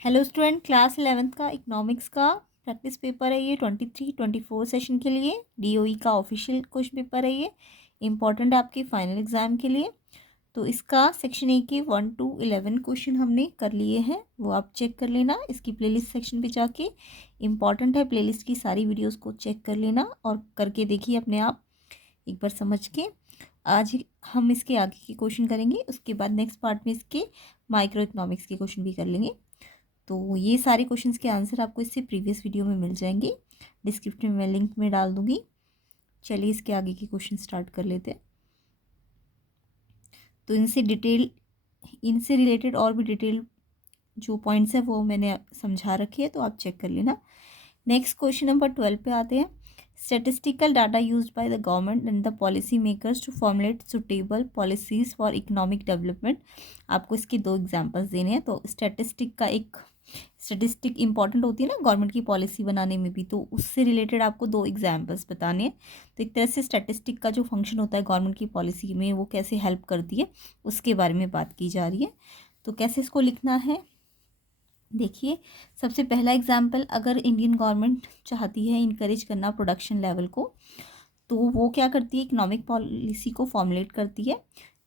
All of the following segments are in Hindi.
हेलो स्टूडेंट, क्लास 11th का इकोनॉमिक्स का प्रैक्टिस पेपर है ये 23-24 सेशन के लिए। डीओई का ऑफिशियल क्वेश्चन पेपर है ये, इम्पॉर्टेंट है आपके फाइनल एग्जाम के लिए। तो इसका सेक्शन ए के 1 to 11 क्वेश्चन हमने कर लिए हैं, वो आप चेक कर लेना इसकी प्लेलिस्ट सेक्शन पे जाके। इम्पॉर्टेंट है, प्लेलिस्ट की सारी वीडियोस को चेक कर लेना और करके देखिए अपने आप एक बार समझ के। आज हम इसके आगे के क्वेश्चन करेंगे, उसके बाद नेक्स्ट पार्ट में इसके माइक्रो इकोनॉमिक्स के क्वेश्चन भी कर लेंगे। तो ये सारे क्वेश्चंस के आंसर आपको इससे प्रीवियस वीडियो में मिल जाएंगे, डिस्क्रिप्शन में लिंक में डाल दूंगी। चलिए इसके आगे के क्वेश्चन स्टार्ट कर लेते हैं। तो इनसे रिलेटेड और भी डिटेल जो पॉइंट्स है वो मैंने समझा रखी है, तो आप चेक कर लेना। नेक्स्ट क्वेश्चन नंबर 12 पे आते हैं। Statistical data used by the government and the policy makers to formulate suitable policies for economic development. आपको इसके दो एग्जांपल्स देने हैं। तो स्टेटिस्टिक इंपॉर्टेंट होती है ना गवर्नमेंट की पॉलिसी बनाने में भी, तो उससे रिलेटेड आपको दो एग्जांपल्स बताने हैं। तो एक तरह से स्टैटिस्टिक का जो फंक्शन होता है गवर्नमेंट की पॉलिसी में, वो कैसे हेल्प करती है उसके बारे में बात की जा रही है। तो कैसे इसको लिखना है देखिए। सबसे पहला एग्जाम्पल, अगर इंडियन गवर्नमेंट चाहती है इनकरेज करना प्रोडक्शन लेवल को, तो वो क्या करती है, इकोनॉमिक पॉलिसी को फॉर्मुलेट करती है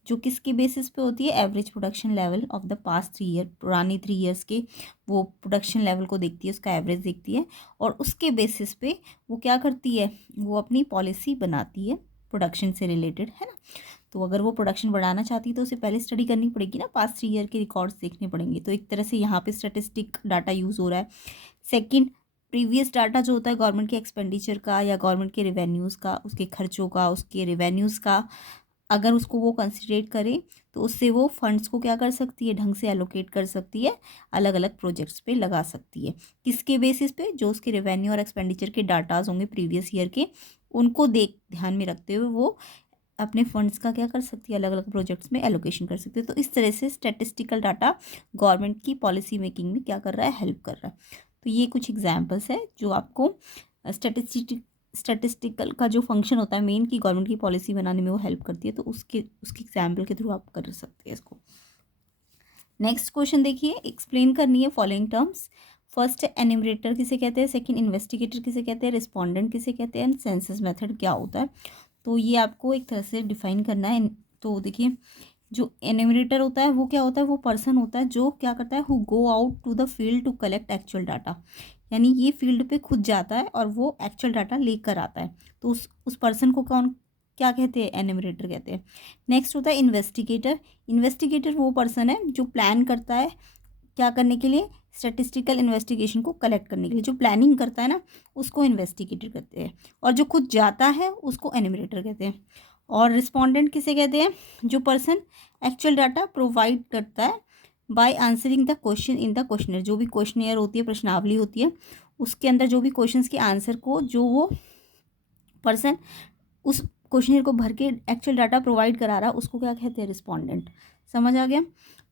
जो किसके बेसिस पे होती है, average production level of the past 3 year, पुरानी 3 ईयर्स के वो प्रोडक्शन लेवल को देखती है, उसका एवरेज देखती है और उसके बेसिस पे वो क्या करती है, वो अपनी पॉलिसी बनाती है प्रोडक्शन से रिलेटेड, है ना। तो अगर वो प्रोडक्शन बढ़ाना चाहती है तो उसे पहले स्टडी करनी पड़ेगी ना, पास्ट 3 ईयर के रिकॉर्ड्स देखने पड़ेंगे। तो एक तरह से यहाँ पे स्टैटिस्टिक डाटा यूज़ हो रहा है। सेकंड, प्रीवियस डाटा जो होता है गवर्नमेंट के एक्सपेंडिचर का या गवर्नमेंट के रेवेन्यूज़ का, उसके खर्चों का, उसके रेवेन्यूज़ का, अगर उसको वो कंसिडरेट करे तो उससे वो फंड्स को क्या कर सकती है, ढंग से एलोकेट कर सकती है, अलग अलग प्रोजेक्ट्स पे लगा सकती है। किसके बेसिस पे, जो उसके रेवेन्यू और एक्सपेंडिचर के डाटाज होंगे प्रीवियस ईयर के, उनको ध्यान में रखते हुए वो अपने फंड्स का क्या कर सकती है, अलग अलग प्रोजेक्ट्स में एलोकेशन कर सकती है। तो इस तरह से स्टैटिस्टिकल डाटा गवर्नमेंट की पॉलिसी मेकिंग में क्या कर रहा है, हेल्प कर रहा है। तो ये कुछ एग्जाम्पल्स है जो आपको स्टैटिस्टिकल का जो फंक्शन होता है मेन की गवर्नमेंट की पॉलिसी बनाने में वो हेल्प करती है, तो उसके एग्जाम्पल के थ्रू आप कर सकते हैं इसको। नेक्स्ट क्वेश्चन देखिए, एक्सप्लेन करनी है फॉलोइंग टर्म्स। फर्स्ट एनिमरेटर किसे कहते हैं, सेकंड इन्वेस्टिगेटर किसे कहते हैं, रिस्पोंडेंट किसे कहते हैं, सेंसस मेथड क्या होता है। तो ये आपको एक तरह से डिफाइन करना है। तो देखिए, जो एनिमरेटर होता है वो क्या होता है, वो पर्सन होता है जो क्या करता है, who go out to the field to collect actual data. यानी ये फील्ड पे खुद जाता है और वो एक्चुअल डाटा लेकर आता है। तो उस पर्सन को कौन क्या कहते हैं, एनिमरेटर कहते हैं। नेक्स्ट होता है इन्वेस्टिगेटर। इन्वेस्टिगेटर वो पर्सन है जो प्लान करता है क्या करने के लिए, स्टैटिस्टिकल इन्वेस्टिगेशन को कलेक्ट करने के लिए, जो प्लानिंग करता है ना उसको इन्वेस्टिगेटर कहते हैं, और जो खुद जाता है उसको एनिमरेटर कहते हैं। और रिस्पोंडेंट किसे कहते हैं, जो पर्सन एक्चुअल डाटा प्रोवाइड करता है by answering the question in the questionnaire. जो भी क्वेश्चनियर होती है, प्रश्नावली होती है, उसके अंदर जो भी क्वेश्चंस के आंसर को जो वो पर्सन उस क्वेश्चनियर को भर के एक्चुअल डाटा प्रोवाइड करा रहा है उसको क्या कहते हैं, रिस्पोंडेंट। समझ आ गया।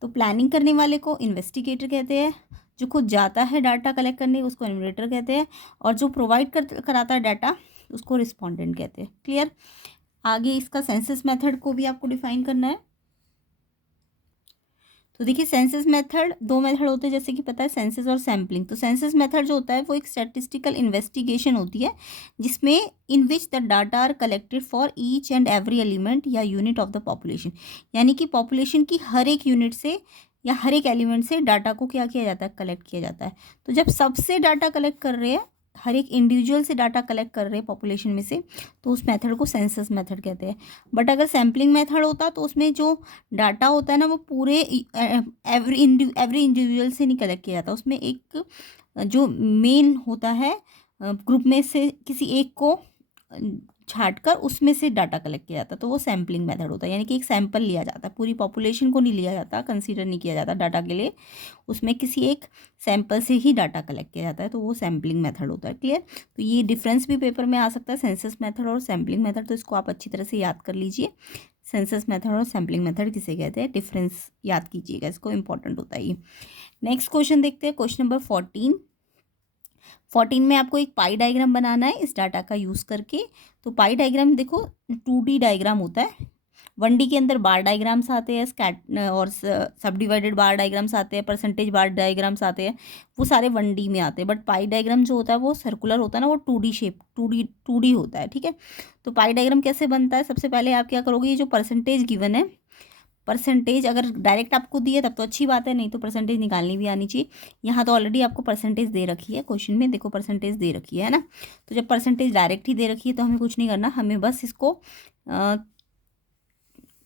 तो प्लानिंग करने वाले को इन्वेस्टिगेटर कहते हैं, जो खुद जाता है डाटा कलेक्ट करने उसको एनिमेटर कहते हैं, और जो प्रोवाइड कराता है डाटा उसको रिस्पोंडेंट कहते हैं। क्लियर। आगे इसका सेंसस मेथड को भी आपको डिफाइन करना है। तो देखिए, सेंसस मेथड, दो मेथड होते हैं जैसे कि पता है, सेंसस और सैम्पलिंग। तो सेंसस मेथड जो होता है वो एक स्टैटिस्टिकल इन्वेस्टिगेशन होती है जिसमें in which the data are collected for each and every element या यूनिट ऑफ द पॉपुलेशन। यानी कि पॉपुलेशन की हर एक यूनिट से या हर एक एलिमेंट से डाटा को क्या किया जाता है, कलेक्ट किया जाता है। तो जब सबसे डाटा कलेक्ट कर रहे हैं, हर एक इंडिविजुअल से डाटा कलेक्ट कर रहे हैं पॉपुलेशन में से, तो उस मेथड को सेंसस मेथड कहते हैं। बट अगर सैम्पलिंग मेथड होता तो उसमें जो डाटा होता है ना वो पूरे एवरी इंडिविजुअल से नहीं कलेक्ट किया जाता, उसमें एक जो मेन होता है ग्रुप में से किसी एक को छाट कर उसमें से डाटा कलेक्ट किया जाता है, तो वो सैम्पलिंग मेथड होता है। यानी कि एक सैंपल लिया जाता है, पूरी पॉपुलेशन को नहीं लिया जाता, कंसीडर नहीं किया जाता डाटा के लिए, उसमें किसी एक सैंपल से ही डाटा कलेक्ट किया जाता है, तो वो सैम्पलिंग मेथड होता है। क्लियर। तो ये डिफरेंस भी पेपर में आ सकता है, सेंसस मेथड और सैम्पलिंग मेथड, तो इसको आप अच्छी तरह से याद कर लीजिए। सेंसस मेथड और सैम्पलिंग मेथड किसे कहते हैं, डिफरेंस याद कीजिएगा, इसको इंपॉर्टेंट होता है ये। नेक्स्ट क्वेश्चन देखते हैं, क्वेश्चन नंबर 14 में आपको एक पाई डायग्राम बनाना है इस डाटा का यूज़ करके। तो पाई डायग्राम देखो 2D डायग्राम होता है, 1D के अंदर बार डायग्राम्स आते हैं, स्कैट और सब डिवाइडेड बार डायग्राम्स आते हैं, परसेंटेज बार डायग्राम्स आते हैं, वो सारे 1D में आते हैं। बट पाई डायग्राम जो होता है वो सर्कुलर होता है ना, वो 2D शेप 2D होता है, ठीक है। तो पाई डायग्राम कैसे बनता है, सबसे पहले आप क्या करोगे, ये जो परसेंटेज गिवन है, परसेंटेज अगर डायरेक्ट आपको दी है तब तो अच्छी बात है, नहीं तो परसेंटेज निकालनी भी आनी चाहिए। यहाँ तो ऑलरेडी आपको परसेंटेज दे रखी है, क्वेश्चन में देखो परसेंटेज दे रखी है ना। तो जब परसेंटेज डायरेक्ट ही दे रखी है तो हमें कुछ नहीं करना, हमें बस इसको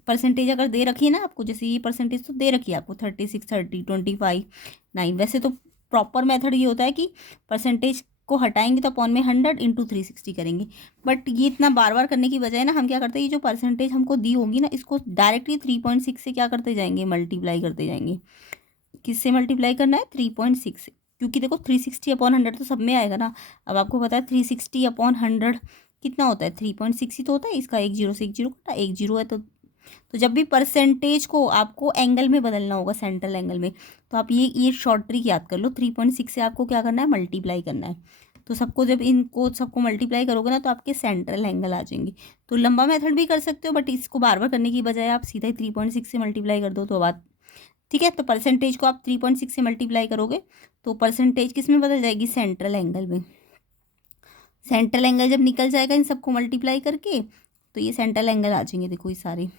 परसेंटेज अगर दे रखी है ना आपको, जैसे ये परसेंटेज तो दे रखी है आपको 36, 30, 25, 9। वैसे तो प्रॉपर मेथड ये होता है कि परसेंटेज को हटाएंगे तो अपॉन में 100 इंटू 360 करेंगे। बट ये इतना बार बार करने की बजाय ना हम क्या करते हैं, ये जो परसेंटेज हमको दी होगी ना, इसको डायरेक्टली 3.6 से क्या करते जाएंगे, मल्टीप्लाई करते जाएंगे। किससे मल्टीप्लाई करना है, 3.6 से, क्योंकि देखो 360 अपॉन 100 तो सब में आएगा ना। अब आपको पता है 360 अपॉन 100 कितना होता है, 3.6 ही तो होता है। इसका 1 0 से 1 0 कटा, 1 0 है तो जब भी परसेंटेज को आपको एंगल में बदलना होगा, सेंट्रल एंगल में, तो आप ये शॉर्ट ट्रिक याद कर लो। 3.6 से आपको क्या करना है, मल्टीप्लाई करना है। तो सबको जब इनको सबको मल्टीप्लाई करोगे ना तो आपके सेंट्रल एंगल आ जाएंगे। तो लंबा मेथड भी कर सकते हो, बट इसको बार बार करने की बजाय आप सीधा ही 3.6 से मल्टीप्लाई कर दो तो बात ठीक है। तो परसेंटेज को आप 3.6 से मल्टीप्लाई करोगे तो परसेंटेज किस में बदल जाएगी, सेंट्रल एंगल में। सेंट्रल एंगल जब निकल जाएगा इन सबको मल्टीप्लाई करके तो ये सेंट्रल एंगल आ जाएंगे, देखो ये सारे।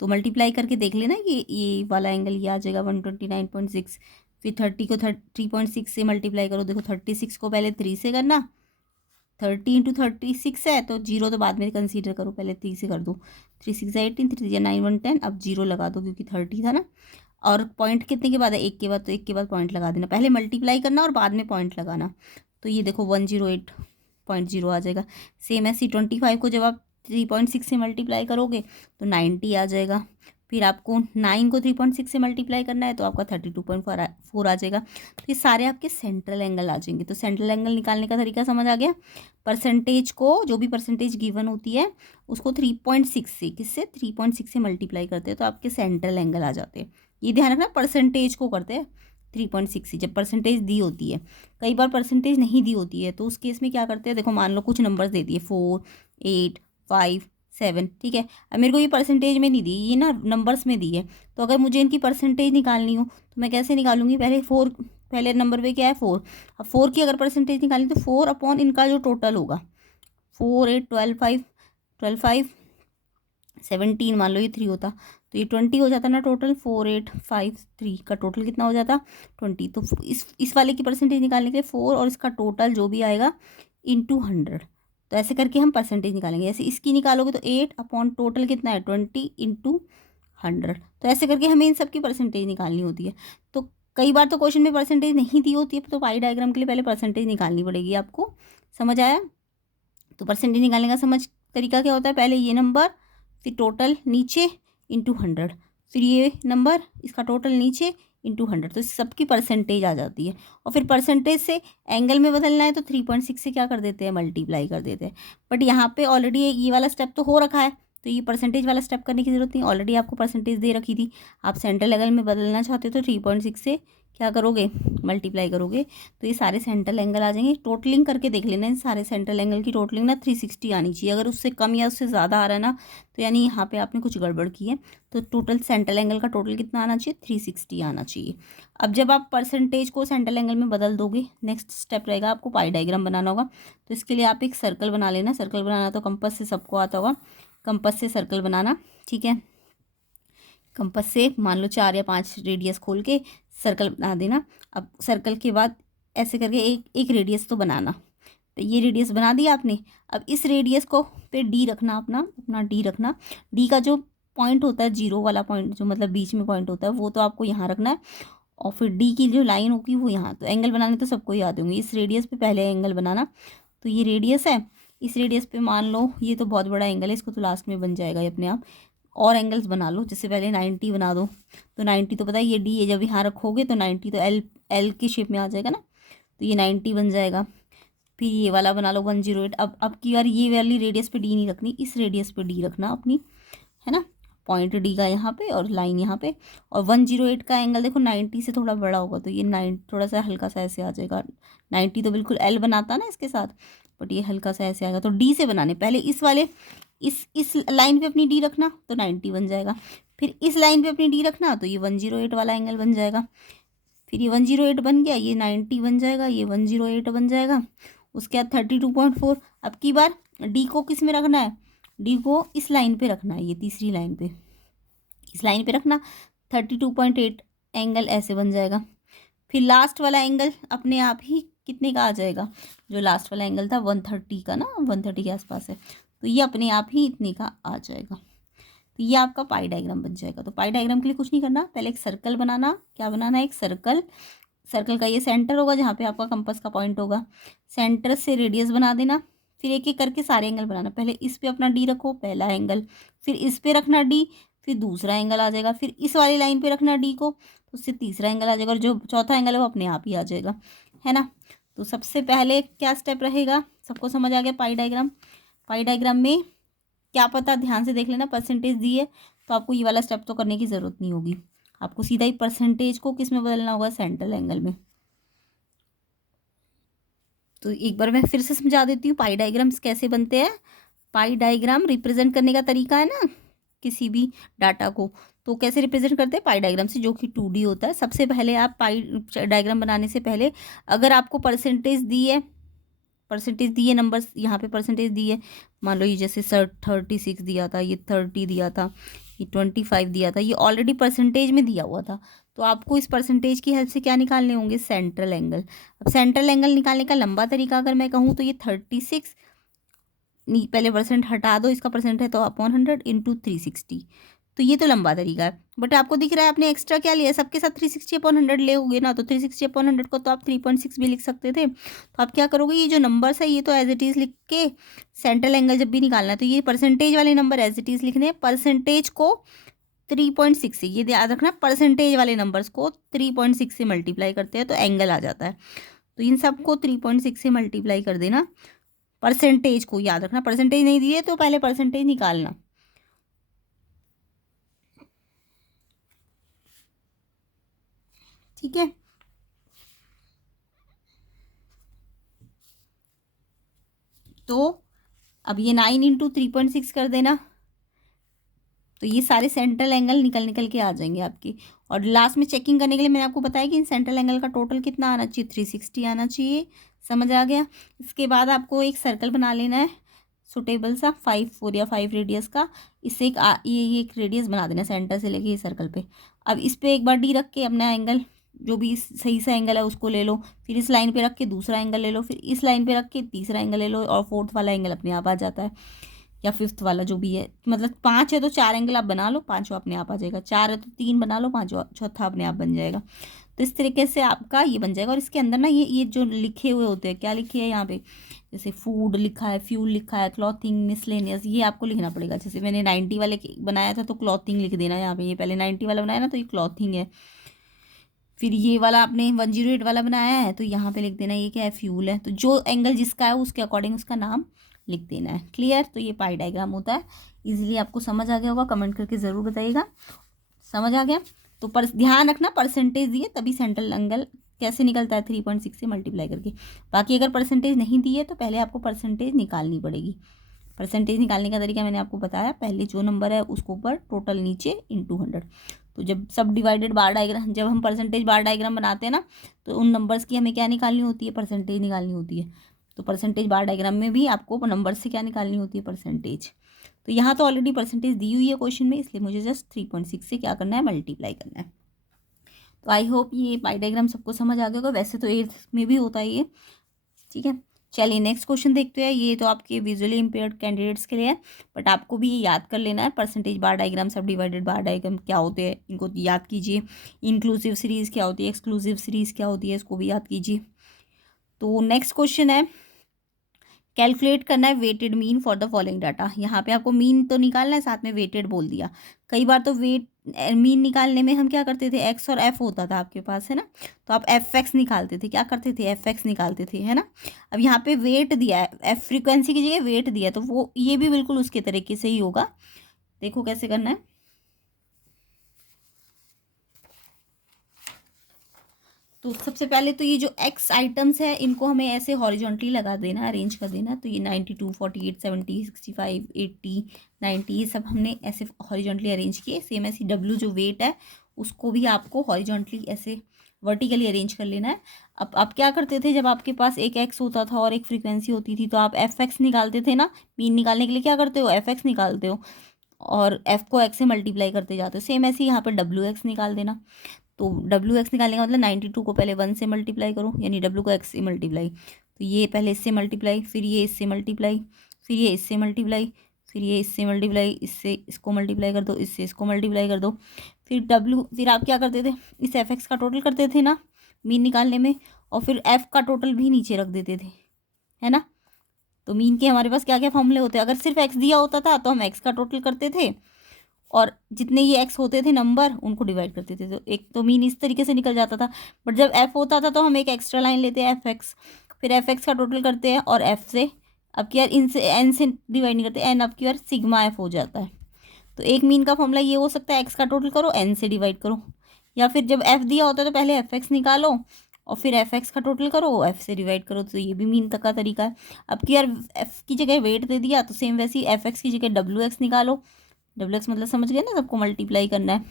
तो मल्टीप्लाई करके देख लेना, ये वाला एंगल ये आ जाएगा 129.6। फिर 30 को 3.6 से मल्टीप्लाई करो, देखो 36 को पहले 3 से करना, 30 इंटू 36 है तो 0 तो बाद में कंसीडर करो, पहले 3 से कर दो। 3 6 18, 3 9 1 10, अब 0 लगा दो क्योंकि 30 था ना। और पॉइंट कितने के बाद है, एक के बाद, तो एक के बाद पॉइंट लगा देना, पहले मल्टीप्लाई करना और बाद में पॉइंट लगाना। तो ये देखो 108.0 आ जाएगा। सेम ऐसे 25 को जब आप 3.6 से मल्टीप्लाई करोगे तो 90 आ जाएगा। फिर आपको 9 को 3.6 से मल्टीप्लाई करना है तो आपका 32.4 आ जाएगा। तो ये सारे आपके सेंट्रल एंगल आ जाएंगे। तो सेंट्रल एंगल निकालने का तरीका समझ आ गया। परसेंटेज को, जो भी परसेंटेज गिवन होती है उसको 3.6 से, किससे, 3.6 से मल्टीप्लाई करते हैं तो आपके सेंट्रल एंगल आ जाते हैं। ये ध्यान रखना, परसेंटेज को करते हैं 3.6 से जब परसेंटेज दी होती है। कई बार परसेंटेज नहीं दी होती है तो उस केस में क्या करते हैं, देखो मान लो कुछ नंबर्स दे दिए 4, 8, 5, 7, ठीक है। अब मेरे को ये परसेंटेज में नहीं दी, ये ना नंबर्स में दी है। तो अगर मुझे इनकी परसेंटेज निकालनी हो तो मैं कैसे निकालूंगी, पहले नंबर पे क्या है 4। अब 4 की अगर परसेंटेज निकालनी तो 4 अपॉन इनका जो टोटल होगा, 4, 8, 12, 5, 17, मान लो ये 3 होता तो ये 20 हो जाता ना टोटल। 4, 8, 5, 3 का टोटल कितना हो जाता, 20। तो इस वाले की परसेंटेज निकालने के लिए 4 और इसका टोटल जो भी आएगा इंटू 100। तो ऐसे करके हम परसेंटेज निकालेंगे। ऐसे इसकी निकालोगे तो 8 अपॉन टोटल कितना है 20 इंटू 100। तो ऐसे करके हमें इन सब की परसेंटेज निकालनी होती है। तो कई बार तो क्वेश्चन में परसेंटेज नहीं दी होती है तो पाई डायग्राम के लिए पहले परसेंटेज निकालनी पड़ेगी आपको। समझ आया। तो परसेंटेज निकालने का तरीका क्या होता है, पहले ये नंबर, फिर टोटल नीचे इंटू 100, फिर ये नंबर, इसका टोटल नीचे इंटू 100। तो सबकी परसेंटेज आ जाती है। और फिर परसेंटेज से एंगल में बदलना है तो 3.6 से क्या कर देते हैं, मल्टीप्लाई कर देते हैं। बट यहाँ पे ऑलरेडी ये वाला स्टेप तो हो रखा है तो ये परसेंटेज वाला स्टेप करने की जरूरत नहीं, ऑलरेडी आपको परसेंटेज दे रखी थी। आप सेंट्रल एंगल में बदलना चाहते हो तो 3.6 से क्या करोगे, मल्टीप्लाई करोगे तो ये सारे सेंट्रल एंगल आ जाएंगे। टोटलिंग करके देख लेना, सारे सेंट्रल एंगल की टोटलिंग ना 360 आनी चाहिए। अगर उससे कम या उससे ज़्यादा आ रहा है ना तो यानी यहाँ पे आपने कुछ गड़बड़ की है। तो टोटल सेंट्रल एंगल का टोटल कितना आना चाहिए, 360 आना चाहिए। अब जब आप परसेंटेज को सेंट्रल एंगल में बदल दोगे, नेक्स्ट स्टेप रहेगा आपको पाई डायग्राम बनाना होगा। तो इसके लिए आप एक सर्कल बना लेना। सर्कल बनाना तो कंपास से सबको आता होगा, कंपास से सर्कल बनाना, ठीक है। कंपास से मान लो 4 या 5 रेडियस खोल के सर्कल बना देना। अब सर्कल के बाद ऐसे करके एक रेडियस तो बनाना। तो ये रेडियस बना दिया आपने। अब इस रेडियस को पे डी रखना, अपना डी रखना। डी का जो पॉइंट होता है, 0 वाला पॉइंट, जो मतलब बीच में पॉइंट होता है, वो तो आपको यहाँ रखना है। और फिर डी की जो लाइन होगी वो यहाँ। तो एंगल बनाने तो सबको याद होंगे। इस रेडियस पे पहले एंगल बनाना। तो ये रेडियस है, इस रेडियस पे मान लो ये तो बहुत बड़ा एंगल है, इसको तो लास्ट में बन जाएगा ये अपने आप। और एंगल्स बना लो, जैसे पहले 90 बना दो। तो 90 तो पता है ये डी है, जब यहाँ रखोगे तो 90 तो एल की शेप में आ जाएगा ना, तो ये 90 बन जाएगा। फिर ये वाला बना लो 108। अब की बार ये वाली रेडियस पे डी नहीं रखनी, इस रेडियस पे डी रखना अपनी, है ना। पॉइंट डी का यहाँ पे और लाइन यहाँ पे। और 108 का एंगल देखो 90 से थोड़ा बड़ा होगा तो ये 9 थोड़ा सा हल्का सा ऐसे आ जाएगा। 90 तो बिल्कुल एल बनाता ना इसके साथ, बट ये हल्का सा ऐसे आएगा। तो डी से बनाने, पहले इस वाले इस लाइन पे अपनी डी रखना तो 90 बन जाएगा, फिर इस लाइन पे अपनी डी रखना तो ये 108 वाला एंगल बन जाएगा, फिर ये 108 बन गया, ये 90 बन जाएगा, ये 108 बन जाएगा, उसके बाद 32.4। अब की बार डी को किस में रखना है, डी को इस लाइन पे रखना है, ये तीसरी लाइन पे, इस लाइन पे रखना, 32.8 एंगल ऐसे बन जाएगा। फिर लास्ट वाला एंगल अपने आप ही कितने का आ जाएगा, जो लास्ट वाला एंगल था 130 का ना, 130 के आसपास है, तो ये अपने आप ही इतने का आ जाएगा। तो ये आपका पाई डायग्राम बन जाएगा। तो पाई डायग्राम के लिए कुछ नहीं करना, पहले एक सर्कल बनाना, क्या बनाना है, एक सर्कल, सर्कल का ये सेंटर होगा जहाँ पे आपका कंपास का पॉइंट होगा, सेंटर से रेडियस बना देना, फिर एक एक करके सारे एंगल बनाना। पहले इस पे अपना डी रखो, पहला एंगल, फिर इस पे रखना डी, फिर दूसरा एंगल आ जाएगा, फिर इस वाली लाइन पे रखना डी को, तो उससे तीसरा एंगल आ जाएगा, और जो चौथा एंगल है वो अपने आप ही आ जाएगा, है ना। तो सबसे पहले क्या स्टेप रहेगा, सबको समझ आ गया पाई डायग्राम। पाई डायग्राम में क्या पता, ध्यान से देख लेना, परसेंटेज दी है तो आपको ये वाला स्टेप तो करने की ज़रूरत नहीं होगी, आपको सीधा ही परसेंटेज को किस में बदलना होगा, सेंट्रल एंगल में। तो एक बार मैं फिर से समझा देती हूँ पाई डायग्राम्स कैसे बनते हैं। पाई डायग्राम रिप्रेजेंट करने का तरीका है ना किसी भी डाटा को, तो कैसे रिप्रेजेंट करते हैं, पाई डायग्राम से, जो कि 2D होता है। सबसे पहले आप पाई डायग्राम बनाने से पहले अगर आपको परसेंटेज दी है, परसेंटेज दी है, नंबर्स यहाँ पे परसेंटेज दी है, मान लो ये जैसे 36 दिया था, ये 30 दिया था, ये 25 दिया था, ये ऑलरेडी परसेंटेज में दिया हुआ था, तो आपको इस परसेंटेज की हेल्प से क्या निकालने होंगे, सेंट्रल एंगल। अब सेंट्रल एंगल निकालने का लंबा तरीका अगर मैं कहूँ तो ये 36, पहले परसेंट हटा दो, इसका परसेंट है तो अपॉन 100 इंटू 360, तो ये तो लंबा तरीका है। बट आपको दिख रहा है आपने एक्स्ट्रा क्या लिया, सबके साथ 360 अपॉन 100 ले होगे ना, तो 360 अपॉन 100 को तो आप 3.6 भी लिख सकते थे। तो आप क्या करोगे, ये जो नंबर्स है ये तो एज इट इज़ लिख के, सेंट्रल एंगल जब भी निकालना है तो ये परसेंटेज वाले नंबर एज इट इज़ लिखने हैं, परसेंटेज को 3.6 से, ये याद रखना, परसेंटेज वाले नंबर्स को 3.6 से मल्टीप्लाई करते हैं तो एंगल आ जाता है। तो इन सबको 3.6 से मल्टीप्लाई कर देना, परसेंटेज को याद रखना, परसेंटेज नहीं दिए तो पहले परसेंटेज निकालना, ठीक है। तो अब ये 9 इंटू 3.6 कर देना, तो ये सारे सेंट्रल एंगल निकल निकल के आ जाएंगे आपके। और लास्ट में चेकिंग करने के लिए मैंने आपको बताया कि इन सेंट्रल एंगल का टोटल कितना आना चाहिए, 360 आना चाहिए, समझ आ गया। इसके बाद आपको एक सर्कल बना लेना है सुटेबल सा, 5 या 5 रेडियस का, इससे ये एक रेडियस बना देना सेंटर से लेके ये सर्कल पे। अब इस पर एक बार डी रख के अपना एंगल, जो भी सही सा एंगल है उसको ले लो, फिर इस लाइन पे रख के दूसरा एंगल ले लो, फिर इस लाइन पे रख के तीसरा एंगल ले लो, और फोर्थ वाला एंगल अपने आप आ जाता है, या फिफ्थ वाला जो भी है, मतलब 5 है तो 4 एंगल आप बना लो, 5वां अपने आप आ जाएगा, 4 है तो 3 बना लो, 5वां चौथा अपने आप बन जाएगा। तो इस तरीके से आपका ये बन जाएगा। और इसके अंदर ना ये जो लिखे हुए होते हैं, क्या लिखे है यहाँ पे, जैसे फूड लिखा है, फ्यूल लिखा है, क्लॉथिंग, मिसलेनियस, ये आपको लिखना पड़ेगा। जैसे मैंने 90 वाले बनाया था तो क्लॉथिंग लिख देना यहाँ पे, ये पहले 90 वाला बनाया ना तो ये क्लॉथिंग है। फिर ये वाला आपने 108 वाला बनाया है तो यहाँ पे लिख देना ये क्या है, फ्यूल है। तो जो एंगल जिसका है उसके अकॉर्डिंग उसका नाम लिख देना है। क्लियर। तो ये पाई डायग्राम होता है। इजीली आपको समझ आ गया होगा, कमेंट करके ज़रूर बताइएगा समझ आ गया। तो ध्यान रखना परसेंटेज दिए तभी सेंट्रल एंगल कैसे निकलता है, 3.6 से मल्टीप्लाई करके। बाकी अगर परसेंटेज नहीं दी है तो पहले आपको परसेंटेज निकालनी पड़ेगी। परसेंटेज निकालने का तरीका मैंने आपको बताया, पहले जो नंबर है उसको ऊपर, टोटल नीचे, इंटू 100। तो जब सब डिवाइडेड बार डायग्राम, जब हम परसेंटेज बार डायग्राम बनाते हैं ना, तो उन नंबर्स की हमें क्या निकालनी होती है, परसेंटेज निकालनी होती है। तो परसेंटेज बार डायग्राम में भी आपको नंबर से क्या निकालनी होती है, परसेंटेज। तो यहाँ तो ऑलरेडी परसेंटेज दी हुई है क्वेश्चन में, इसलिए मुझे जस्ट 3.6 से क्या करना है, मल्टीप्लाई करना है। तो आई होप ये पाई डायग्राम सबको समझ आ गया होगा। वैसे तो 8th में भी होता है ये, ठीक है। चलिए नेक्स्ट क्वेश्चन देखते हैं। ये तो आपके विजुअली इम्पेयर्ड कैंडिडेट्स के लिए है, बट आपको भी ये याद कर लेना है, परसेंटेज बार डायग्राम, सब डिवाइडेड बार डायग्राम क्या होते हैं, इनको याद कीजिए। इंक्लूसिव सीरीज़ क्या होती है, एक्सक्लूसिव सीरीज़ क्या होती है, इसको भी याद कीजिए। तो नेक्स्ट क्वेश्चन है, कैलकुलेट करना है weighted mean for the following data. यहाँ पे आपको मीन तो निकालना है, साथ में वेटेड बोल दिया। कई बार तो वेट मीन निकालने में हम क्या करते थे, एक्स और एफ होता था आपके पास, है ना, तो आप एफ एक्स निकालते थे, क्या करते थे, एफ एक्स निकालते थे, है ना। अब यहाँ पे वेट दिया है, एफ फ्रीक्वेंसी की जगह वेट दिया है, तो वो ये भी बिल्कुल उसके तरीके से ही होगा। देखो कैसे करना है। तो सबसे पहले तो ये जो एक्स आइटम्स है इनको हमें ऐसे हॉरिजॉन्टली लगा देना, अरेंज कर देना। तो ये 92, 48, 70, 65, 80, 90 ये सब हमने ऐसे हॉरिजॉन्टली अरेंज किए। सेम ऐसी डब्ल्यू जो वेट है उसको भी आपको हॉरिजॉन्टली ऐसे वर्टिकली अरेंज कर लेना है। अब आप क्या करते थे, जब आपके पास एक एक्स होता था और एक फ्रीक्वेंसी होती थी तो आप एफ एक्स निकालते थे ना। मीन निकालने के लिए क्या करते हो, एफ एक्स निकालते हो और एफ को एक्स से मल्टीप्लाई करते जाते हो। सेम ऐसे ही यहाँ पर डब्ल्यू एक्स निकाल देना। तो डब्ल्यू एक्स निकालने का मतलब 92 को पहले 1 से मल्टीप्लाई करो, यानी डब्ल्यू को एक्स से मल्टीप्लाई। तो ये पहले इससे मल्टीप्लाई, फिर ये इससे मल्टीप्लाई, फिर ये इससे मल्टीप्लाई, फिर ये इससे मल्टीप्लाई, इससे इसको मल्टीप्लाई कर दो, इससे इसको मल्टीप्लाई कर दो। फिर आप क्या करते थे, इस एफ एक्स का टोटल करते थे ना मीन निकालने में, और फिर एफ का टोटल भी नीचे रख देते थे, है ना। तो मीन के हमारे पास क्या क्या फॉर्मूले होते हैं, अगर सिर्फ एक्स दिया होता था तो हम एक्स का टोटल करते थे और जितने ये एक्स होते थे नंबर उनको डिवाइड करते थे, तो एक तो मीन इस तरीके से निकल जाता था। बट जब एफ होता था तो हम एक एक्स्ट्रा लाइन लेते हैं एफ एक्स, फिर एफ एक्स का टोटल करते हैं और एफ से अब की बार इनसे एन से डिवाइड नहीं करते, एन अब की बार सिग्मा एफ हो जाता है। तो एक मीन का फॉर्मूला ये हो सकता है, एक्स का टोटल करो एन से डिवाइड करो, या फिर जब एफ दिया होता है तो पहले एफ एक्स निकालो और फिर एफ एक्स का टोटल करो एफ से डिवाइड करो। तो ये भी मीन तक का तरीका है। अब की यार एफ की जगह वेट दे दिया तो सेम वैसे ही एफ एक्स की जगह डब्ल्यू एक्स निकालो। डब्ल्यू एक्स मतलब समझ गए ना, सबको मल्टीप्लाई करना है।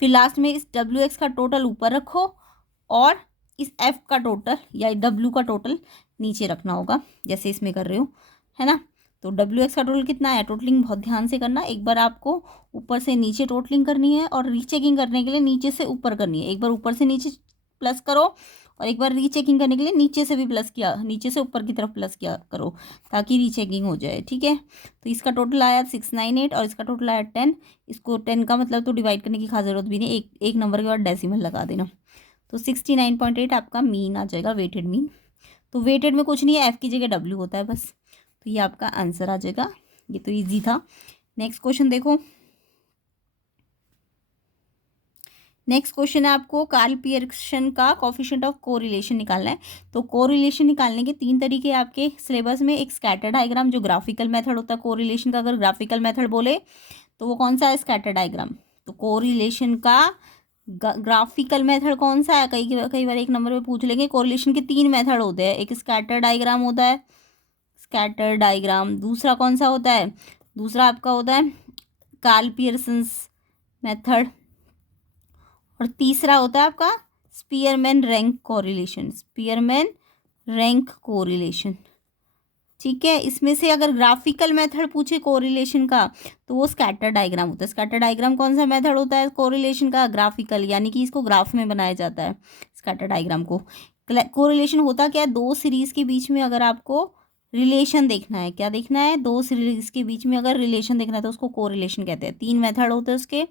फिर लास्ट में इस डब्ल्यू एक्स का टोटल ऊपर रखो और इस एफ का टोटल या डब्ल्यू का टोटल नीचे रखना होगा, जैसे इसमें कर रहे हो, है ना। तो डब्ल्यू एक्स का टोटल कितना है, टोटलिंग बहुत ध्यान से करना। एक बार आपको ऊपर से नीचे टोटलिंग करनी है और रीचेकिंग करने के लिए नीचे से ऊपर करनी है। एक बार ऊपर से नीचे प्लस करो और एक बार रीचेकिंग करने के लिए नीचे से भी प्लस किया, नीचे से ऊपर की तरफ प्लस किया करो ताकि रीचेकिंग हो जाए, ठीक है। तो इसका टोटल आया 698 और इसका टोटल आया 10। इसको 10 का मतलब तो डिवाइड करने की खास ज़रूरत भी नहीं, एक नंबर के बाद डेसिमल लगा देना। तो 69.8 आपका मीन आ जाएगा, वेटेड मीन। तो वेटेड में कुछ नहीं है, एफ की जगह डब्ल्यू होता है बस। तो ये आपका आंसर आ जाएगा। ये तो ईजी था। नेक्स्ट क्वेश्चन देखो। नेक्स्ट क्वेश्चन है आपको कार्ल पियर्सन का कोफिशिएंट ऑफ कोरिलेशन निकालना है। तो कोरिलेशन निकालने के 3 तरीके आपके सिलेबस में, एक स्कैटर डायग्राम जो ग्राफिकल मेथड होता है कोरिलेशन का, अगर ग्राफिकल मेथड बोले तो वो कौन सा है, स्कैटर डायग्राम। तो कोरिलेशन का ग्राफिकल मेथड कौन सा है, कई बार एक नंबर पे पूछ लेंगे। कोरिलेशन के 3 मेथड होते हैं, एक स्कैटर डायग्राम होता है, स्कैटर डायग्राम। दूसरा कौन सा होता है, दूसरा आपका होता है कार्ल पियर्सन्स मेथड, और तीसरा होता है आपका Spearman rank correlation, Spearman rank correlation, ठीक है। इसमें से अगर ग्राफिकल मेथड पूछे कोरिलेशन का तो वो स्कैटर डायग्राम होता है। स्कैटर डायग्राम कौन सा मेथड होता है कोरिलेशन का, ग्राफिकल, यानी कि इसको ग्राफ में बनाया जाता है स्कैटर डायग्राम को। कोरिलेशन होता क्या है, 2 सीरीज के बीच में अगर आपको रिलेशन देखना है, क्या देखना है, 2 सीरीज के बीच में अगर रिलेशन देखना है तो उसको कोरिलेशन कहते हैं। 3 मेथड होते हैं उसके।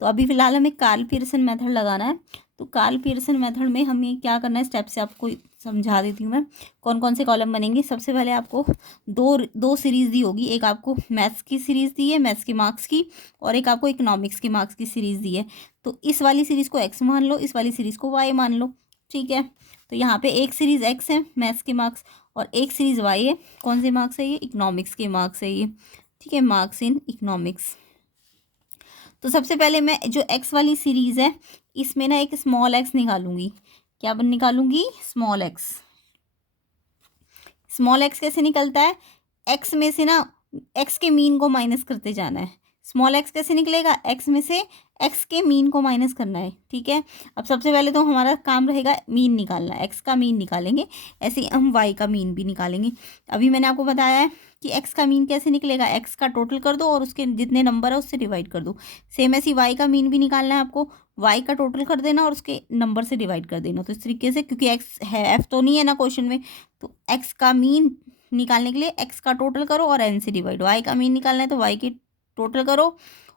तो अभी फिलहाल हमें कार्ल पियर्सन मेथड लगाना है। तो कार्ल पियर्सन मेथड में हमें क्या करना है, स्टेप से आपको समझा देती हूँ मैं। कौन कौन से कॉलम बनेंगे, सबसे पहले आपको दो सीरीज़ दी होगी, एक आपको मैथ्स की सीरीज़ दी है, मैथ्स के मार्क्स की, और एक आपको इकोनॉमिक्स के मार्क्स की सीरीज़ दी है। तो इस वाली सीरीज़ को एक्स मान लो, इस वाली सीरीज़ को वाई मान लो, ठीक है। तो यहाँ पे एक सीरीज़ एक्स है मैथ्स के मार्क्स और एक सीरीज़ वाई है, कौन से मार्क्स है ये, इकोनॉमिक्स के मार्क्स है ये, ठीक है, मार्क्स इन इकोनॉमिक्स। तो सबसे पहले मैं जो एक्स वाली सीरीज़ है इसमें ना एक स्मॉल एक्स निकालूंगी। क्या निकालूंगी, स्मॉल एक्स। स्मॉल एक्स कैसे निकलता है, एक्स में से ना एक्स के मीन को माइनस करते जाना है। स्मॉल एक्स कैसे निकलेगा, एक्स में से एक्स के मीन को माइनस करना है, ठीक है। अब सबसे पहले तो हमारा काम रहेगा मीन निकालना, एक्स का मीन निकालेंगे, ऐसे ही हम वाई का मीन भी निकालेंगे। अभी मैंने आपको बताया है कि एक्स का मीन कैसे निकलेगा, एक्स का टोटल कर दो और उसके जितने नंबर है उससे डिवाइड कर दो। सेम ऐसी वाई का मीन भी निकालना है आपको, वाई का टोटल कर देना और उसके नंबर से डिवाइड कर देना। तो इस तरीके से, क्योंकि एक्स है, एफ तो नहीं है ना क्वेश्चन में, तो एक्स का मीन निकालने के लिए एक्स का टोटल करो और एन से डिवाइड, वाई का मीन निकालना है तो वाई की टोटल करो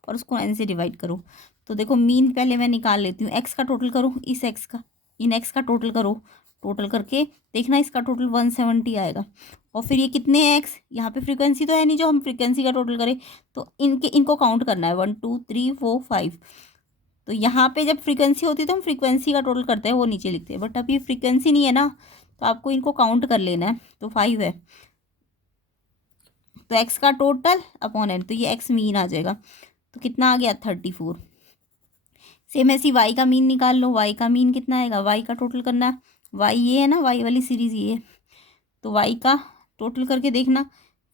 और उसको एन से डिवाइड करो। तो देखो मीन पहले मैं निकाल लेती हूँ, एक्स का टोटल करो, इस एक्स का इन एक्स का टोटल करो, टोटल करके देखना इसका टोटल 170 आएगा। और फिर ये कितने एक्स, यहाँ पे फ्रीक्वेंसी तो है नहीं जो हम फ्रीक्वेंसी का टोटल करें, तो इनको काउंट करना है 1 2 3 4 5। तो यहाँ पे जब फ्रीक्वेंसी होती है तो हम फ्रीक्वेंसी का टोटल करते हैं, वो नीचे लिखते हैं, बट अभी फ्रीक्वेंसी नहीं है ना तो आपको इनको काउंट कर लेना है। तो 5 है, तो एक्स का टोटल अपॉन एन, तो ये एक्स मीन आ जाएगा। तो कितना आ गया, 34। सेम ऐसी वाई का मीन निकाल लो। वाई का मीन कितना आएगा, वाई का टोटल करना है। वाई ये है ना, वाई वाली सीरीज़ ये है, तो वाई का टोटल करके देखना।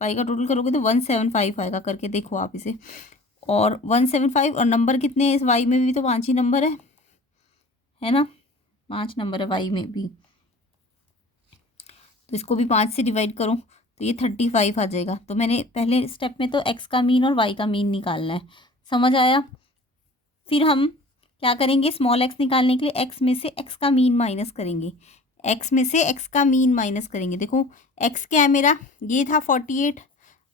वाई का टोटल करोगे तो 175 आएगा, करके देखो आप इसे। और 175 और नंबर कितने हैं इस वाई में भी, तो 5 ही नंबर है ना, 5 नंबर है वाई में भी, तो इसको भी 5 से डिवाइड करो तो ये 35 आ जाएगा। तो मैंने पहले स्टेप में तो एक्स का मीन और वाई का मीन निकालना है, समझ आया। फिर हम क्या करेंगे, स्मॉल एक्स निकालने के लिए एक्स में से एक्स का मीन माइनस करेंगे। एक्स में से एक्स का मीन माइनस करेंगे। देखो एक्स क्या है मेरा, ये था 48।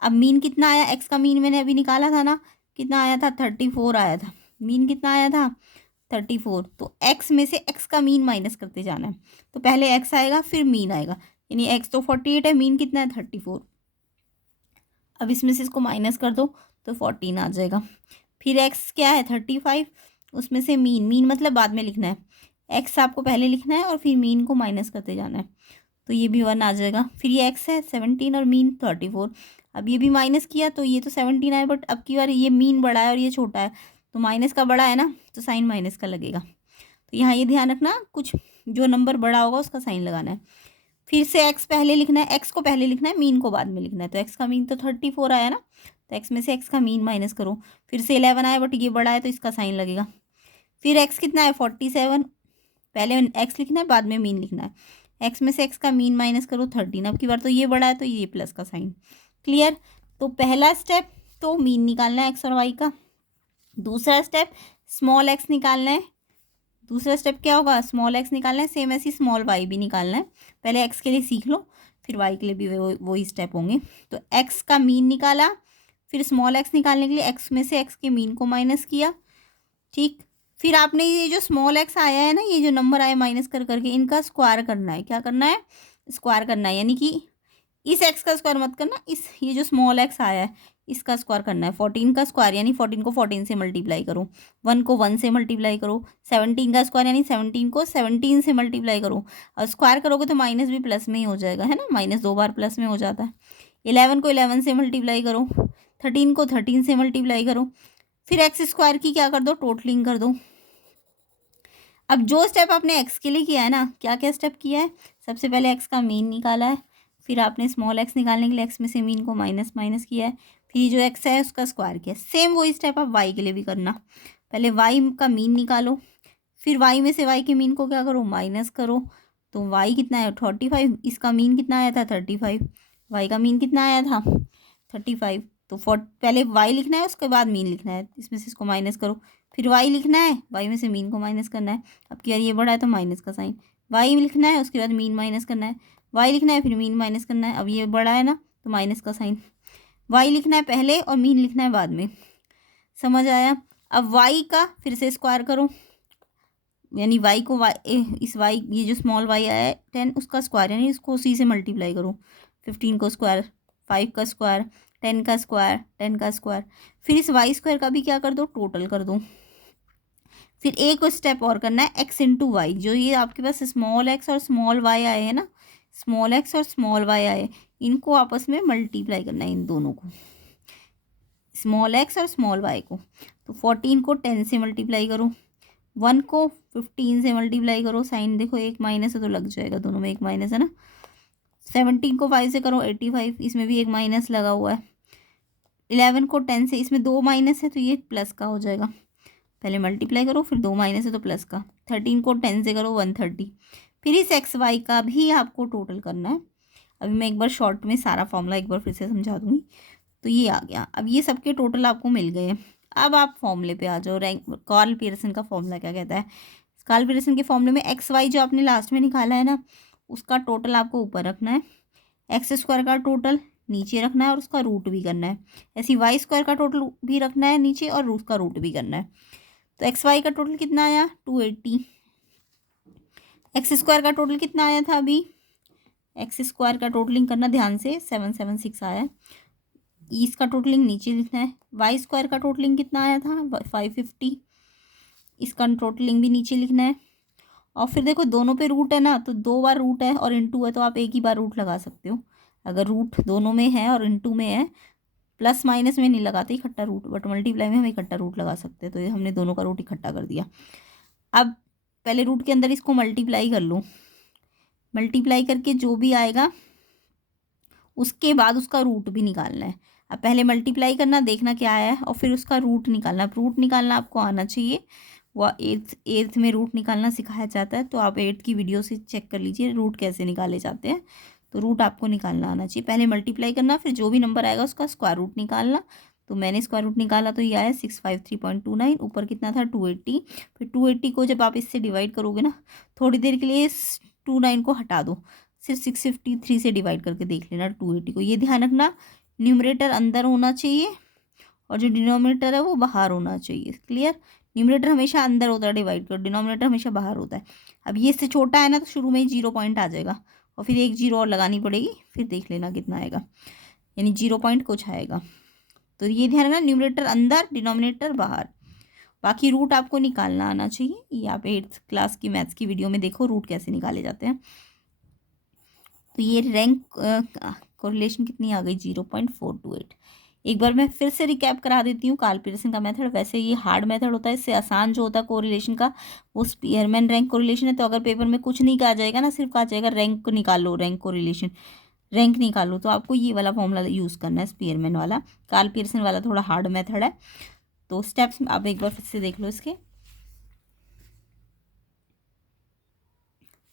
अब मीन कितना आया, एक्स का मीन मैंने अभी निकाला था ना, कितना आया था, 34 आया था। मीन कितना आया था, 34। तो एक्स में से एक्स का मीन माइनस करते जाना है। तो पहले एक्स आएगा फिर मीन आएगा, यानी एक्स तो 48 है, मीन कितना है 34। अब इसमें से इसको माइनस कर दो तो 14 आ जाएगा। फिर एक्स क्या है 35, उसमें से मीन मतलब बाद में लिखना है, एक्स आपको पहले लिखना है और फिर मीन को माइनस करते जाना है, तो ये भी 1 आ जाएगा। फिर ये एक्स है 17 और मीन 34। अब ये भी माइनस किया तो ये तो 17 आया, बट अब की बार ये मीन बड़ा है और ये छोटा है, तो माइनस का बड़ा है ना, तो साइन माइनस का लगेगा। तो यहाँ ये ध्यान रखना, कुछ जो नंबर बड़ा होगा उसका साइन लगाना है। फिर से एक्स पहले लिखना है, एक्स को पहले लिखना है, मीन को बाद में लिखना है। तो एक्स का मीन तो 34 आया ना, तो एक्स में से एक्स का मीन माइनस करो। फिर से 11 आया, बट ये बड़ा है तो इसका साइन लगेगा। फिर एक्स कितना है 47, पहले एक्स लिखना है बाद में मीन लिखना है। एक्स में से एक्स का मीन माइनस करो 13। अब की बार तो ये बड़ा है तो ये प्लस का साइन। क्लियर। तो पहला स्टेप तो मीन निकालना है एक्स और वाई का। दूसरा स्टेप स्मॉल एक्स निकालना है। दूसरा स्टेप क्या होगा, स्मॉल एक्स निकालना है। सेम ऐसी स्मॉल वाई भी निकालना है। पहले एक्स के लिए सीख लो, फिर वाई के लिए भी वही स्टेप होंगे। तो एक्स का मीन निकाला, फिर स्मॉल एक्स निकालने के लिए एक्स में से एक्स के मीन को माइनस किया, ठीक। फिर आपने ये जो स्मॉल एक्स आया है ना, ये जो नंबर आए माइनस कर करके, इनका स्क्वायर करना है। क्या करना है, स्क्वायर करना है, यानी कि इस एक्स का स्क्वायर मत करना, इस ये जो स्मॉल एक्स आया है इसका स्क्वायर करना है। 14 का स्क्वायर यानी 14 को 14 से मल्टीप्लाई करो, 1 को 1 से मल्टीप्लाई करो। 17 का स्क्वायर यानी 17 को 17 से मल्टीप्लाई करो। और स्क्वायर करोगे तो माइनस भी प्लस में ही हो जाएगा, है ना, माइनस 2 बार प्लस में हो जाता है। 11 को 11 से मल्टीप्लाई करो, 13 को 13 से मल्टीप्लाई करो। फिर एक्स स्क्वायर की क्या कर दो, टोटलिंग कर दो। अब जो स्टेप आपने एक्स के लिए किया है ना, क्या क्या स्टेप किया है, सबसे पहले एक्स का मीन निकाला है, फिर आपने स्मॉल एक्स निकालने के लिए एक्स में से मीन को माइनस माइनस किया है, फिर जो एक्स है उसका स्क्वायर किया। सेम वही स्टेप आप वाई के लिए भी करना। पहले वाई का मीन निकालो, फिर वाई में से वाई के मीन को क्या करो, माइनस करो। तो वाई कितना है 45, इसका मीन कितना आया था 35, वाई का मीन कितना आया था 35। तो पहले वाई लिखना है उसके बाद मीन लिखना है, इसमें से इसको माइनस करो। फिर वाई लिखना है, वाई में से मीन को माइनस करना है। अब क्या ये बड़ा है तो माइनस का साइन। वाई लिखना है उसके बाद मीन माइनस करना है, वाई लिखना है फिर मीन माइनस करना है। अब ये बड़ा है ना तो माइनस का साइन। वाई लिखना है पहले और मीन लिखना है बाद में, समझ आया। अब वाई का फिर से स्क्वायर करो, यानी वाई को इस वाई ये जो स्मॉल वाई आया है 10 उसका स्क्वायर, यानी इसको उसी से मल्टीप्लाई करो। 15 को स्क्वायर, 5 का स्क्वायर, 10 का स्क्वायर, 10 का स्क्वायर। फिर इस वाई स्क्वायर का भी क्या कर दो, टोटल कर दो। फिर एक स्टेप और करना है, एक्स इंटू वाई। जो ये आपके पास स्मॉल एक्स और स्मॉल वाई आए हैं ना, स्मॉल एक्स और स्मॉल वाई आए, इनको आपस में मल्टीप्लाई करना है, इन दोनों को, स्मॉल एक्स और स्मॉल वाई को। तो 14 को 10 से मल्टीप्लाई करो, 1 को 15 से मल्टीप्लाई करो। साइन देखो एक माइनस है तो लग जाएगा, दोनों में एक माइनस है ना। 17 को 5 से करो 85, इसमें भी एक माइनस लगा हुआ है। 11 को 10 से, इसमें 2 माइनस है तो ये प्लस का हो जाएगा। पहले मल्टीप्लाई करो फिर 2 माइनस है तो प्लस का। 13 को 10 से करो 130। फिर इस एक्स वाई का भी आपको टोटल करना है। अभी मैं एक बार शॉर्ट में सारा फॉर्मूला एक बार फिर से समझा दूँगी। तो ये आ गया, अब ये सबके टोटल आपको मिल गए हैं। अब आप फॉर्मूले पे आ जाओ। कार्ल पियर्सन का फॉर्मूला क्या कहता है, कार्ल पियर्सन के फॉर्मूले में एक्स वाई जो आपने लास्ट में निकाला है ना, उसका टोटल आपको ऊपर रखना है, एक्स स्क्वायर का टोटल नीचे रखना है और उसका रूट भी करना है। ऐसी वाई स्क्वायर का टोटल भी रखना है नीचे और उसका रूट भी करना है। तो एक्स वाई का टोटल कितना आया 280। एक्स स्क्वायर का टोटल कितना आया था अभी, एक्स स्क्वायर का टोटलिंग करना ध्यान से, 776 आया। इसका टोटलिंग नीचे लिखना है। वाई स्क्वायर का टोटलिंग कितना आया था 550, इसका टोटलिंग भी नीचे लिखना है। और फिर देखो दोनों पे रूट है ना, तो 2 बार रूट है और इनटू है तो आप एक ही बार रूट लगा सकते हो। अगर रूट दोनों में है और इनटू में है प्लस माइनस में नहीं लगाते इकट्ठा रूट, बट मल्टीप्लाई में हम इकट्ठा रूट लगा सकते हैं। तो ये हमने दोनों का रूट इकट्ठा कर दिया। अब पहले रूट के अंदर इसको मल्टीप्लाई कर लो, मल्टीप्लाई करके जो भी आएगा उसके बाद उसका रूट भी निकालना है। अब पहले मल्टीप्लाई करना, देखना क्या आया है, और फिर उसका रूट निकालना। अब रूट निकालना आपको आना चाहिए, वह एट्थ में रूट निकालना सिखाया जाता है, तो आप 8th की वीडियो से चेक कर लीजिए रूट कैसे निकाले जाते हैं। तो रूट आपको निकालना आना चाहिए। पहले मल्टीप्लाई करना, फिर जो भी नंबर आएगा उसका स्क्वायर रूट निकालना। तो मैंने स्क्वायर रूट निकाला, तो ये आया 653.29, ऊपर कितना था 280। फिर 280 को जब आप इससे डिवाइड करोगे ना, थोड़ी देर के लिए इस 29 को हटा दो, सिर्फ 653 से डिवाइड करके देख लेना 280 को। ये ध्यान रखना, न्यूमरेटर अंदर होना चाहिए और जो डिनोमिनेटर है वो बाहर होना चाहिए। क्लियर? न्यूमरेटर हमेशा अंदर होता है डिवाइड कर, डिनोमिनेटर हमेशा बाहर होता है। अब ये इससे छोटा है ना, तो शुरू में ही 0 पॉइंट आ जाएगा, और फिर एक 0 और लगानी पड़ेगी, फिर देख लेना कितना आएगा, यानी 0 पॉइंट कुछ आएगा। तो ये ध्यान रखना, न्यूमरेटर अंदर, डिनोमिनेटर बाहर। बाकी रूट आपको निकालना आना चाहिए। ये आप 8th क्लास की मैथ्स की वीडियो में देखो रूट कैसे निकाले जाते हैं। तो ये रैंक कोरिलेशन कितनी आ गई, 0.428। एक बार मैं फिर से रिकैप करा देती हूँ कार्ल पियर्सन का मेथड। वैसे ये हार्ड मेथड होता है, इससे आसान जो होता है कोरिलेशन का वो स्पीयरमैन रैंक कोरिलेशन है। तो अगर पेपर में कुछ नहीं कहा जाएगा ना, सिर्फ कहा जाएगा रैंक निकालो, रैंक कोरिलेशन, रैंक निकालो, तो आपको ये वाला फॉर्मूला यूज़ करना है, स्पीयरमैन वाला। कार्ल पियर्सन वाला थोड़ा हार्ड मेथड है। तो स्टेप्स आप एक बार फिर से देख लो इसके।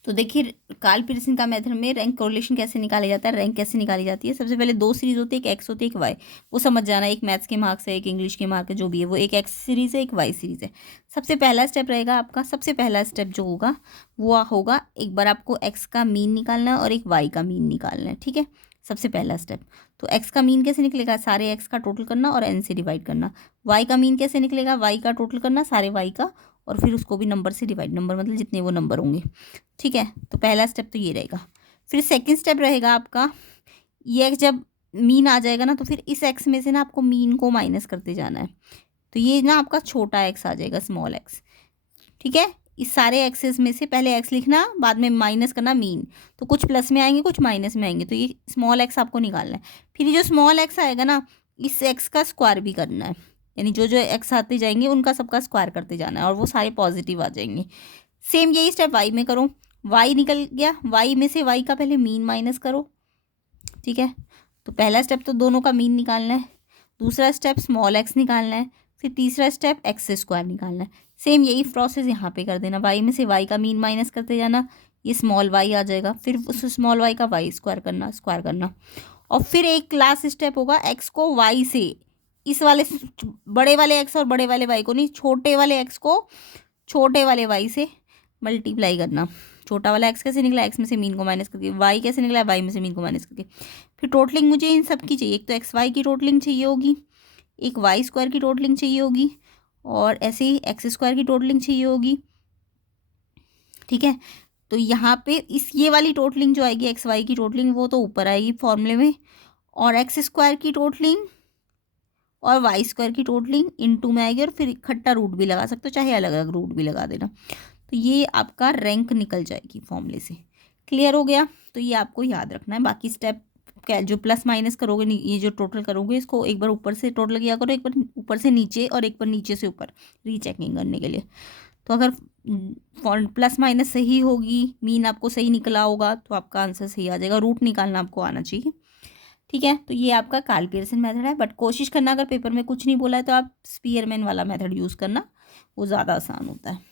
तो देखिए कार्ल पियर्सन का मेथड में रैंक कोरिलेशन कैसे निकाला जाता है, रैंक कैसे निकाली जाती है। सबसे पहले 2 सीरीज होती है, एक एक्स होती है, एक वाई। वो समझ जाना, एक मैथ्स के मार्क्स है, एक इंग्लिश के मार्क है, जो भी है वो एक एक्स सीरीज़ है, एक वाई सीरीज़ है। सबसे पहला स्टेप रहेगा आपका, सबसे पहला स्टेप जो होगा वो होगा, एक बार आपको एक्स का मीन निकालना है और एक वाई का मीन निकालना है। ठीक है, सबसे पहला स्टेप। तो एक्स का मीन कैसे निकलेगा, सारे एक्स का टोटल करना और एन से डिवाइड करना। वाई का मीन कैसे निकलेगा, वाई का टोटल करना, सारे वाई का, और फिर उसको भी नंबर से डिवाइड, नंबर मतलब जितने वो नंबर होंगे। ठीक है, तो पहला स्टेप तो ये रहेगा। फिर सेकंड स्टेप रहेगा आपका, ये एक्स जब मीन आ जाएगा ना, तो फिर इस एक्स में से ना आपको मीन को माइनस करते जाना है। तो ये ना आपका छोटा एक्स आ जाएगा, स्मॉल एक्स। ठीक है, इस सारे एक्सेस में से पहले एक्स लिखना, बाद में माइनस करना मीन। तो कुछ प्लस में आएंगे, कुछ माइनस में आएंगे, तो ये स्मॉल एक्स आपको निकालना है। फिर ये जो स्मॉल एक्स आएगा ना, इस एक्स का स्क्वायर भी करना है, यानी जो जो एक्स आते जाएंगे उनका सबका स्क्वायर करते जाना है, और वो सारे पॉजिटिव आ जाएंगे। सेम यही स्टेप वाई में करो। वाई निकल गया, वाई में से वाई का पहले मीन माइनस करो। ठीक है, तो पहला स्टेप तो दोनों का मीन निकालना है, दूसरा स्टेप स्मॉल एक्स निकालना है, फिर तीसरा स्टेप एक्स स्क्वायर निकालना है। सेम यही प्रोसेस यहाँ पे कर देना, वाई में से वाई का मीन माइनस करते जाना, ये स्मॉल वाई आ जाएगा, फिर उस स्मॉल वाई का वाई स्क्वायर करना, स्क्वायर करना। और फिर एक लास्ट स्टेप होगा, एक्स को वाई से, इस वाले बड़े वाले एक्स और बड़े वाले वाई को नहीं, छोटे वाले एक्स को छोटे वाले वाई से मल्टीप्लाई करना। छोटा वाला एक्स कैसे निकला, एक्स में से मीन को माइनस करके, वाई कैसे निकला, वाई में से मीन को माइनस करके। फिर टोटलिंग मुझे इन सब की चाहिए, एक तो एक्स वाई की टोटलिंग चाहिए होगी, एक वाई स्क्वायर की टोटलिंग चाहिए होगी, और ऐसे ही एक्स स्क्वायर की टोटलिंग चाहिए होगी। ठीक है, तो यहाँ पे इस ये वाली टोटलिंग जो आएगी, एक्स वाई की टोटलिंग, वो तो ऊपर आएगी फॉर्मूले में, और एक्स स्क्वायर की टोटलिंग और वाई स्क्वायर की टोटलिंग इनटू में आएगी, और फिर इकट्ठा रूट भी लगा सकते हो, चाहे अलग अलग रूट भी लगा देना। तो ये आपका रैंक निकल जाएगी फॉर्मूले से। क्लियर हो गया? तो ये आपको याद रखना है। बाकी स्टेप क्या, जो प्लस माइनस करोगे, ये जो टोटल करोगे, इसको एक बार ऊपर से टोटल किया करो, एक बार ऊपर से नीचे और एक बार नीचे से ऊपर, रीचेकिंग करने के लिए। तो अगर प्लस माइनस सही होगी, मीन आपको सही निकला होगा, तो आपका आंसर सही आ जाएगा। रूट निकालना आपको आना चाहिए। ठीक है, तो ये आपका कार्ल पियर्सन मेथड है, बट कोशिश करना अगर पेपर में कुछ नहीं बोला है तो आप स्पीयरमैन वाला मेथड यूज़ करना, वो ज़्यादा आसान होता है।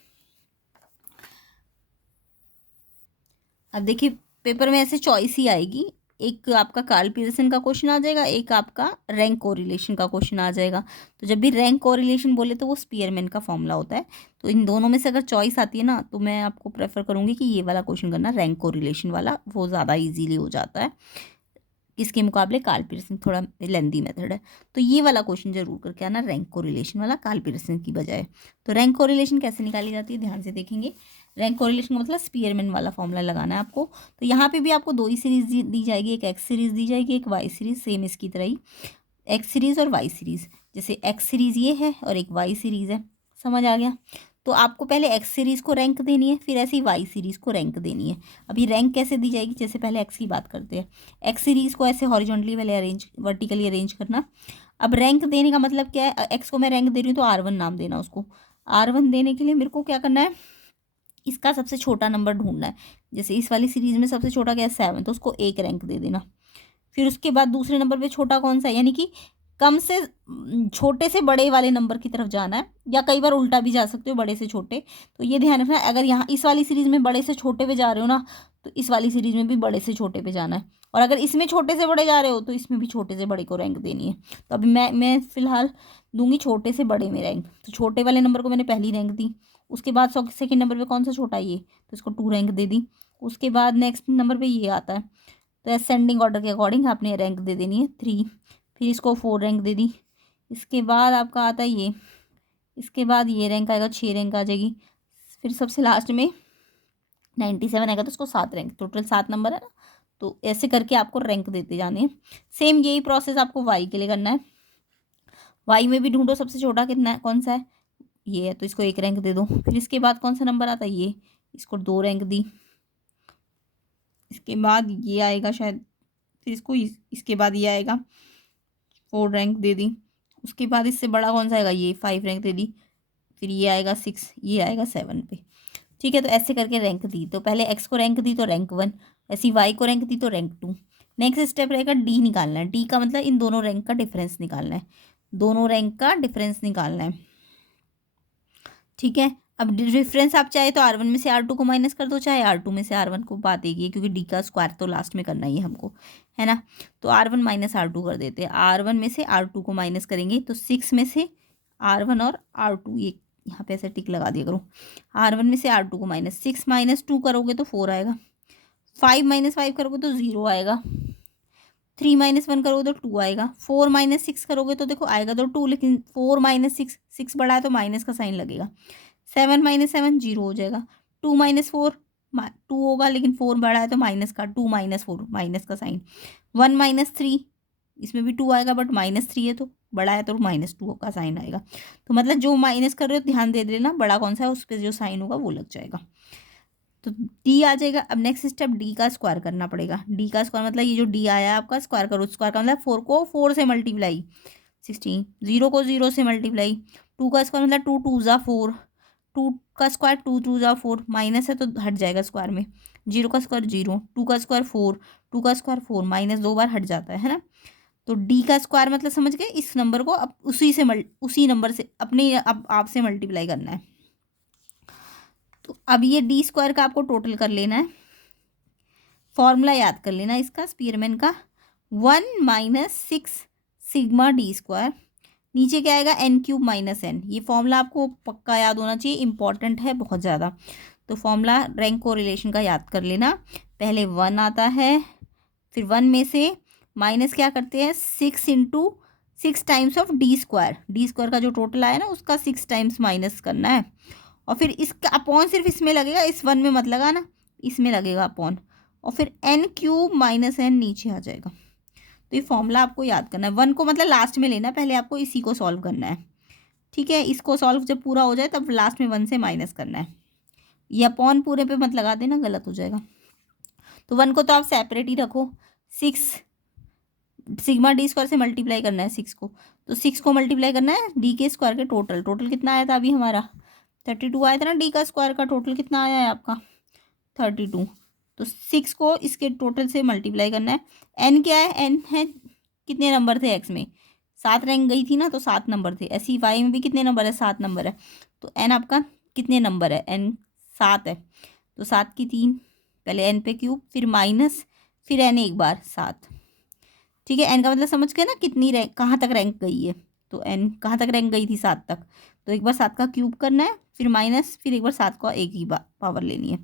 अब देखिए पेपर में ऐसे चॉइस ही आएगी, एक आपका कार्ल पियर्सन का क्वेश्चन आ जाएगा, एक आपका रैंक कोरिलेशन का क्वेश्चन आ जाएगा। तो जब भी रैंक कोरिलेशन बोले तो वो स्पीयरमैन का फॉर्मूला होता है। तो इन दोनों में से अगर चॉइस आती है ना, तो मैं आपको प्रेफर करूँगी कि ये वाला क्वेश्चन करना, रैंक कोरिलेशन वाला, वो ज़्यादा ईजीली हो जाता है। इसके मुकाबले कार्ल पियर्सन थोड़ा लेंदी मेथड है। तो ये वाला क्वेश्चन जरूर करके आना, रैंक कोरिलेशन वाला, कार्ल पियर्सन की बजाय। तो रैंक कोरिलेशन कैसे निकाली जाती है, ध्यान से देखेंगे। रैंक कोरिलेशन का मतलब स्पीयरमैन वाला फॉर्मूला लगाना है आपको। तो यहाँ पे भी आपको 2 ही सीरीज दी जाएगी, एक एक्स सीरीज दी जाएगी, एक वाई सीरीज, सेम इसकी तरह ही एक्स सीरीज और वाई सीरीज। जैसे एक्स सीरीज ये है और एक वाई सीरीज है, समझ आ गया। तो आपको पहले एक्स सीरीज़ को रैंक देनी है, फिर ऐसे ही वाई सीरीज़ को रैंक देनी है। अभी रैंक कैसे दी जाएगी, जैसे पहले एक्स की बात करते हैं। एक्स सीरीज़ को ऐसे हॉरिजॉन्टली पहले अरेंज, वर्टिकली अरेंज करना। अब रैंक देने का मतलब क्या है, एक्स को मैं रैंक दे रही हूँ तो R1 नाम देना उसको। R1 देने के लिए मेरे को क्या करना है, इसका सबसे छोटा नंबर ढूंढना है। जैसे इस वाली सीरीज़ में सबसे छोटा क्या है 7, तो उसको 1 रैंक दे देना। फिर उसके बाद दूसरे नंबर पे छोटा कौन सा है, यानी कि कम से छोटे से बड़े वाले नंबर की तरफ जाना है, या कई बार उल्टा भी जा सकते हो, बड़े से छोटे। तो ये ध्यान रखना, अगर यहाँ इस वाली सीरीज़ में बड़े से छोटे पे जा रहे हो ना, तो इस वाली सीरीज़ में भी बड़े से छोटे पे जाना है। और अगर इसमें छोटे से बड़े जा रहे हो तो इसमें भी छोटे से बड़े को रैंक देनी है। तो अभी मैं फ़िलहाल दूंगी छोटे से बड़े में रैंक। तो छोटे वाले नंबर को मैंने पहली रैंक दी। उसके बाद सेकेंड नंबर पर कौन सा छोटा है ये, तो इसको 2 रैंक दे दी। उसके बाद नेक्स्ट नंबर पर ये आता है, तो असेंडिंग ऑर्डर के अकॉर्डिंग आपने रैंक दे देनी है 3। फिर इसको 4 रैंक दे दी। इसके बाद आपका आता है ये, इसके बाद ये रैंक आएगा, 6 रैंक आ जाएगी। फिर सबसे लास्ट में 97 आएगा, तो उसको 7 रैंक, टोटल 7 नंबर है ना। तो ऐसे करके आपको रैंक देते जाने हैं। सेम यही प्रोसेस आपको वाई के लिए करना है। वाई में भी ढूंढो सबसे छोटा कितना है, कौन सा है, ये है, तो इसको 1 रैंक दे दो। फिर इसके बाद कौन सा नंबर आता है ये, इसको 2 रैंक दी। इसके बाद ये आएगा शायद, फिर इसको इसके बाद ये आएगा, 4 रैंक दे दी। उसके बाद इससे बड़ा कौन सा आएगा, ये 5 रैंक दे दी। फिर ये आएगा 6, ये आएगा 7 पे। ठीक है, तो ऐसे करके रैंक दी। तो पहले एक्स को रैंक दी तो रैंक 1, ऐसी वाई को रैंक दी तो रैंक 2। नेक्स्ट स्टेप रहेगा डी निकालना है। डी का मतलब इन दोनों रैंक का डिफरेंस निकालना है, दोनों रैंक का डिफरेंस निकालना है। ठीक है, अब डिफरेंस आप चाहे तो R1 में से R2 को माइनस कर दो, चाहे R2 में से R1 को, बात एक ही है, क्योंकि डी का स्क्वायर तो लास्ट में करना ही है हमको, है ना। तो R1 माइनस R2 कर देते हैं। R1 में से R2 को माइनस करेंगे तो 6 में से R1 और R2, ये यहाँ पे ऐसे टिक लगा दिया करो। R1 में से R2 को माइनस, 6 माइनस 2 करोगे तो 4 आएगा, 5 माइनस 5 करोगे तो 0 आएगा, 3 माइनस 1 करोगे तो 2 आएगा, 4 माइनस 6 करोगे तो देखो आएगा तो 2, लेकिन 4 माइनस 6, 6 बड़ा है तो माइनस का साइन लगेगा। 7 माइनस 7 0 हो जाएगा। 2 माइनस 4 2 होगा, लेकिन 4 बड़ा है तो माइनस का, 2 माइनस 4 माइनस का साइन। 1 माइनस 3, इसमें भी 2 आएगा, बट माइनस 3 है तो बड़ा है तो माइनस 2 का साइन आएगा। तो मतलब जो माइनस कर रहे हो ध्यान दे देना, बड़ा कौन सा है उस पर जो साइन होगा वो लग जाएगा। तो डी आ जाएगा। अब नेक्स्ट स्टेप डी का स्क्वायर करना पड़ेगा। डी का स्क्वायर मतलब ये जो डी आया है आपका, स्क्वायर करो। स्क्वायर का मतलब 4 को 4 से मल्टीप्लाई, 16, 0 को 0 से मल्टीप्लाई। 2 का स्क्वायर मतलब 2 2 ज़ा 4, 2 का स्क्वायर 2 2 ज़ा 4, माइनस है तो हट जाएगा स्क्वायर में। 0 का स्क्वायर 0, 2 का स्क्वायर 4, 2 का स्क्वायर 4, माइनस 2 बार हट जाता है ना। तो डी का स्क्वायर मतलब समझ गए, इस नंबर को अब उसी नंबर से अपने अब आप से मल्टीप्लाई करना है। तो अब ये डी स्क्वायर का आपको टोटल कर लेना है। फॉर्मूला याद कर लेना इसका, स्पीयरमैन का, 1 माइनस 6 सिग्मा डी स्क्वायर, नीचे क्या आएगा n³ माइनस n। ये फॉर्मूला आपको पक्का याद होना चाहिए, इंपॉर्टेंट है बहुत ज़्यादा। तो फॉर्मूला रैंक को रिलेशन का याद कर लेना। पहले 1 आता है, फिर 1 में से माइनस क्या करते हैं, 6 into 6 times of D square. D square का जो टोटल आया ना उसका 6 टाइम्स माइनस करना है। और फिर इसका अपॉन सिर्फ इसमें लगेगा, इस 1 में मत लगाना, इसमें लगेगा अपॉन। और फिर n³ माइनस n नीचे आ जाएगा। तो ये फॉर्मूला आपको याद करना है। 1 को मतलब लास्ट में लेना, पहले आपको इसी को सॉल्व करना है। ठीक है, इसको सॉल्व जब पूरा हो जाए तब लास्ट में 1 से माइनस करना है। ये अपॉन पूरे पे मत लगा देना, गलत हो जाएगा। तो 1 को तो आप सेपरेट ही रखो। 6 सिग्मा डी स्क्वायर से मल्टीप्लाई करना है 6 को, तो 6 को मल्टीप्लाई करना है डी के स्क्वायर के टोटल। टोटल कितना आया था अभी हमारा, 32 आया था ना। डी का स्क्वायर का टोटल कितना आया है आपका, 32। तो 6 को इसके टोटल से मल्टीप्लाई करना है। n क्या है, n है कितने नंबर थे एक्स में, 7 रैंक गई थी ना, तो 7 नंबर थे। ऐसी वाई में भी कितने नंबर है, 7 नंबर है। तो n आपका कितने नंबर है, n 7 है। तो 7 की 3, पहले n पे क्यूब, फिर माइनस, फिर n एक बार 7। ठीक है, n का मतलब समझ गए ना, कितनी रैंक कहाँ तक रैंक गई है। तो n कहाँ तक रैंक गई थी, 7 तक। तो एक बार 7 का क्यूब करना है, फिर माइनस, फिर एक बार 7 का एक ही पावर लेनी है।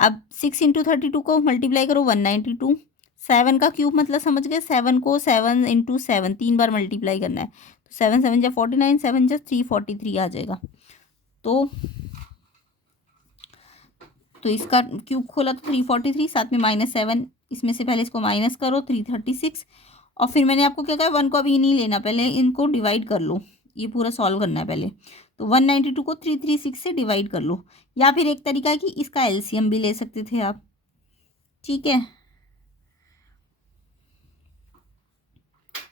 अब 6 इंटू 32 को मल्टीप्लाई करो, 192। 7 का क्यूब मतलब समझ गए, 7 को 7 इंटू 7 3 बार मल्टीप्लाई करना है। तो 7 7 जा 49, 7 जा 343 आ जाएगा। तो इसका क्यूब खोला तो 343, साथ में माइनस 7, इसमें से पहले इसको माइनस करो, 336। और फिर मैंने आपको क्या कहा, 1 को अभी नहीं लेना, पहले इनको डिवाइड कर लो, ये पूरा सॉल्व करना है पहले। तो 192 को 336 से डिवाइड कर लो, या फिर एक तरीका है कि इसका एलसीएम भी ले सकते थे आप, ठीक है।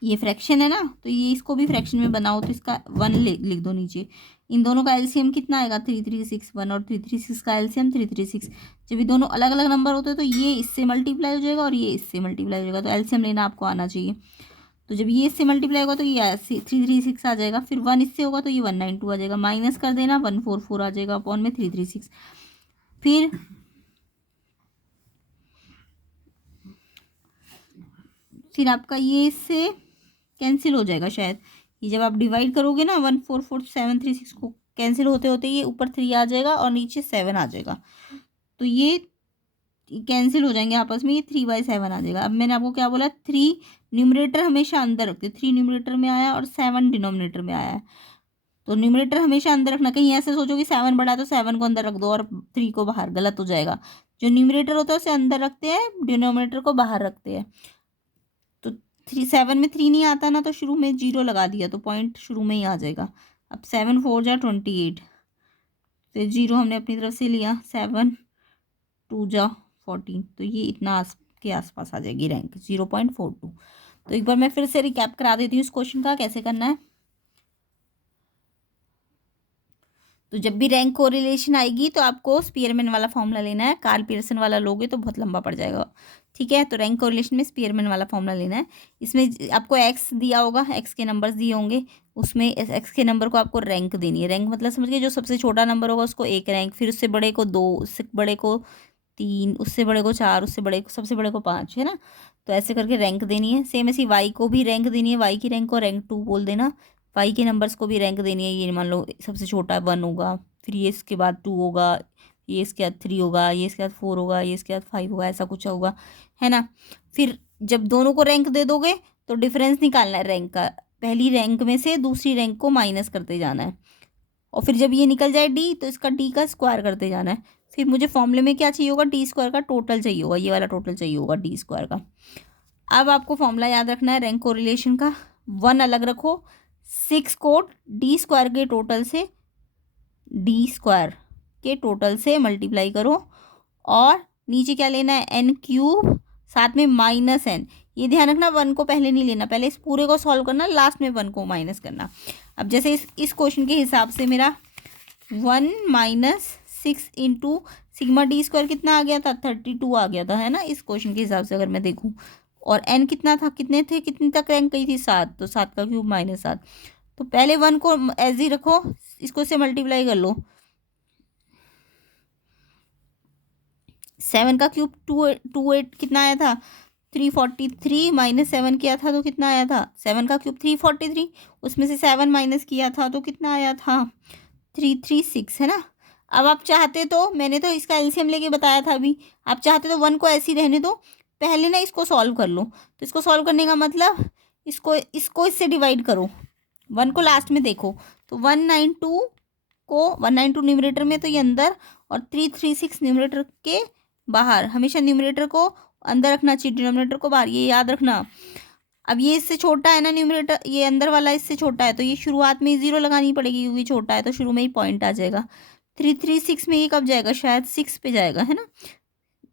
ये फ्रैक्शन है ना, तो ये इसको भी फ्रैक्शन में बनाओ, तो इसका 1 लिख दो नीचे। इन दोनों का एलसीएम कितना आएगा 336, 1 और 336 का एलसीएम 336। जब ये दोनों अलग अलग नंबर होते हैं तो ये इससे मल्टीप्लाई हो जाएगा और ये इससे मल्टीप्लाई हो जाएगा, तो एलसीएम लेना आपको आना चाहिए। तो जब ये इससे मल्टीप्लाई होगा तो ये 336 आ जाएगा, फिर 1 इससे होगा तो ये 192 आ जाएगा, माइनस कर देना 144 आ जाएगा अपॉन में 336। फिर आपका ये इससे कैंसिल हो जाएगा शायद, ये जब आप डिवाइड करोगे ना 144,736 को, कैंसिल होते होते ये ऊपर 3 आ जाएगा और नीचे 7 आ जाएगा, तो ये कैंसिल हो जाएंगे आपस में, ये 3/7 आ जाएगा। अब मैंने आपको क्या बोला, 3 न्यूमरेटर हमेशा अंदर रखते, 3 न्यूमरेटर में आया और 7 डिनोमिनेटर में आया है, तो न्यूमरेटर हमेशा अंदर रखना। कहीं ऐसे सोचो कि 7 बड़ा है तो 7 को अंदर रख दो और 3 को बाहर, गलत हो जाएगा। जो न्यूमरेटर होता है उसे अंदर रखते हैं, डिनोमिनेटर को बाहर रखते हैं। तो 7 में 3 नहीं आता ना, तो शुरू में 0 लगा दिया तो पॉइंट शुरू में ही आ जाएगा। अब 7 4 जा 28, तो 0 हमने अपनी तरफ से लिया, 7 2 जा 14, तो ये इतना के आसपास आ जाएगी रैंक 0.42। तो एक बार मैं फिर से रिकैप करा देती हूँ इस क्वेश्चन का कैसे करना है। तो जब भी रैंक कोरिलेशन आएगी तो आपको स्पीयरमैन वाला फॉर्मूला लेना है, कार्ल पियर्सन वाला लोगे तो बहुत लंबा पड़ जाएगा, ठीक है। तो रैंक कोरिलेशन में स्पीयरमैन वाला फॉर्मूला लेना है। इसमें आपको एक्स दिया होगा, एक्स के नंबर्स दिए होंगे, उसमें एक्स के नंबर को आपको रैंक देनी है। रैंक मतलब समझ गए, जो सबसे छोटा नंबर होगा उसको 1 रैंक, फिर उससे बड़े को 2, उससे बड़े को 3, उससे बड़े को 4, उससे बड़े को सबसे बड़े को 5, है ना। तो ऐसे करके रैंक देनी है। सेम ऐसी वाई को भी रैंक देनी है, वाई की रैंक को रैंक 2 बोल देना। वाई के नंबर्स को भी रैंक देनी है। ये मान लो सबसे छोटा 1 होगा, फिर ये इसके बाद 2 होगा, ये इसके बाद 3 होगा, ये इसके बाद 4 होगा, ये इसके बाद 5 होगा, ऐसा कुछ होगा, है ना। फिर जब दोनों को रैंक दे दोगे तो डिफरेंस निकालना है रैंक का, पहली रैंक में से दूसरी रैंक को माइनस करते जाना है, और फिर जब ये निकल जाए डी तो इसका डी का स्क्वायर करते जाना है। फिर मुझे फॉर्मूले में क्या चाहिए होगा, डी स्क्वायर का टोटल चाहिए होगा, ये वाला टोटल चाहिए होगा डी स्क्वायर का। अब आपको फॉर्मूला याद रखना है रैंक कोरिलेशन का, 1 अलग रखो, 6 को डी स्क्वायर के टोटल से, डी स्क्वायर के टोटल से मल्टीप्लाई करो, और नीचे क्या लेना है एन क्यूब, साथ में माइनस एन। ये ध्यान रखना 1 को पहले नहीं लेना, पहले इस पूरे को सॉल्व करना, लास्ट में 1 को माइनस करना। अब जैसे इस क्वेश्चन के हिसाब से मेरा 1 minus 6 into sigma D square कितना आ गया था, 32 आ गया था, है ना। इस क्वेश्चन के हिसाब से अगर मैं देखूँ, और एन कितना था, कितने थे, कितनी तक रैंक गई थी 7, तो 7 का क्यूब माइनस 7। तो पहले 1 को एज ही रखो, इसको से मल्टीप्लाई कर लो, 7 का क्यूब 28 कितना आया था 343, माइनस 7 किया था तो कितना आया था, 7 का क्यूब 343, उसमें से 7 माइनस किया था तो कितना आया था 336, है ना। अब आप चाहते तो, मैंने तो इसका एलसीएम लेके बताया था अभी, आप चाहते तो 1 को ऐसे ही रहने दो, पहले ना इसको सॉल्व कर लो। तो इसको सॉल्व करने का मतलब इसको इससे डिवाइड करो, 1 को लास्ट में देखो, तो 192 न्यूमरेटर में तो ये अंदर, और 336 न्यूमरेटर के बाहर। हमेशा न्यूमरेटर को अंदर रखना चाहिए, डिनोमिनेटर को बाहर, ये याद रखना। अब ये इससे छोटा है ना न्यूमरेटर, ये अंदर वाला इससे छोटा है, तो ये शुरुआत में 0 लगानी पड़ेगी क्योंकि छोटा है, तो शुरू में ही पॉइंट आ जाएगा। 336 में ये कब जाएगा, शायद 6 पे जाएगा, है ना।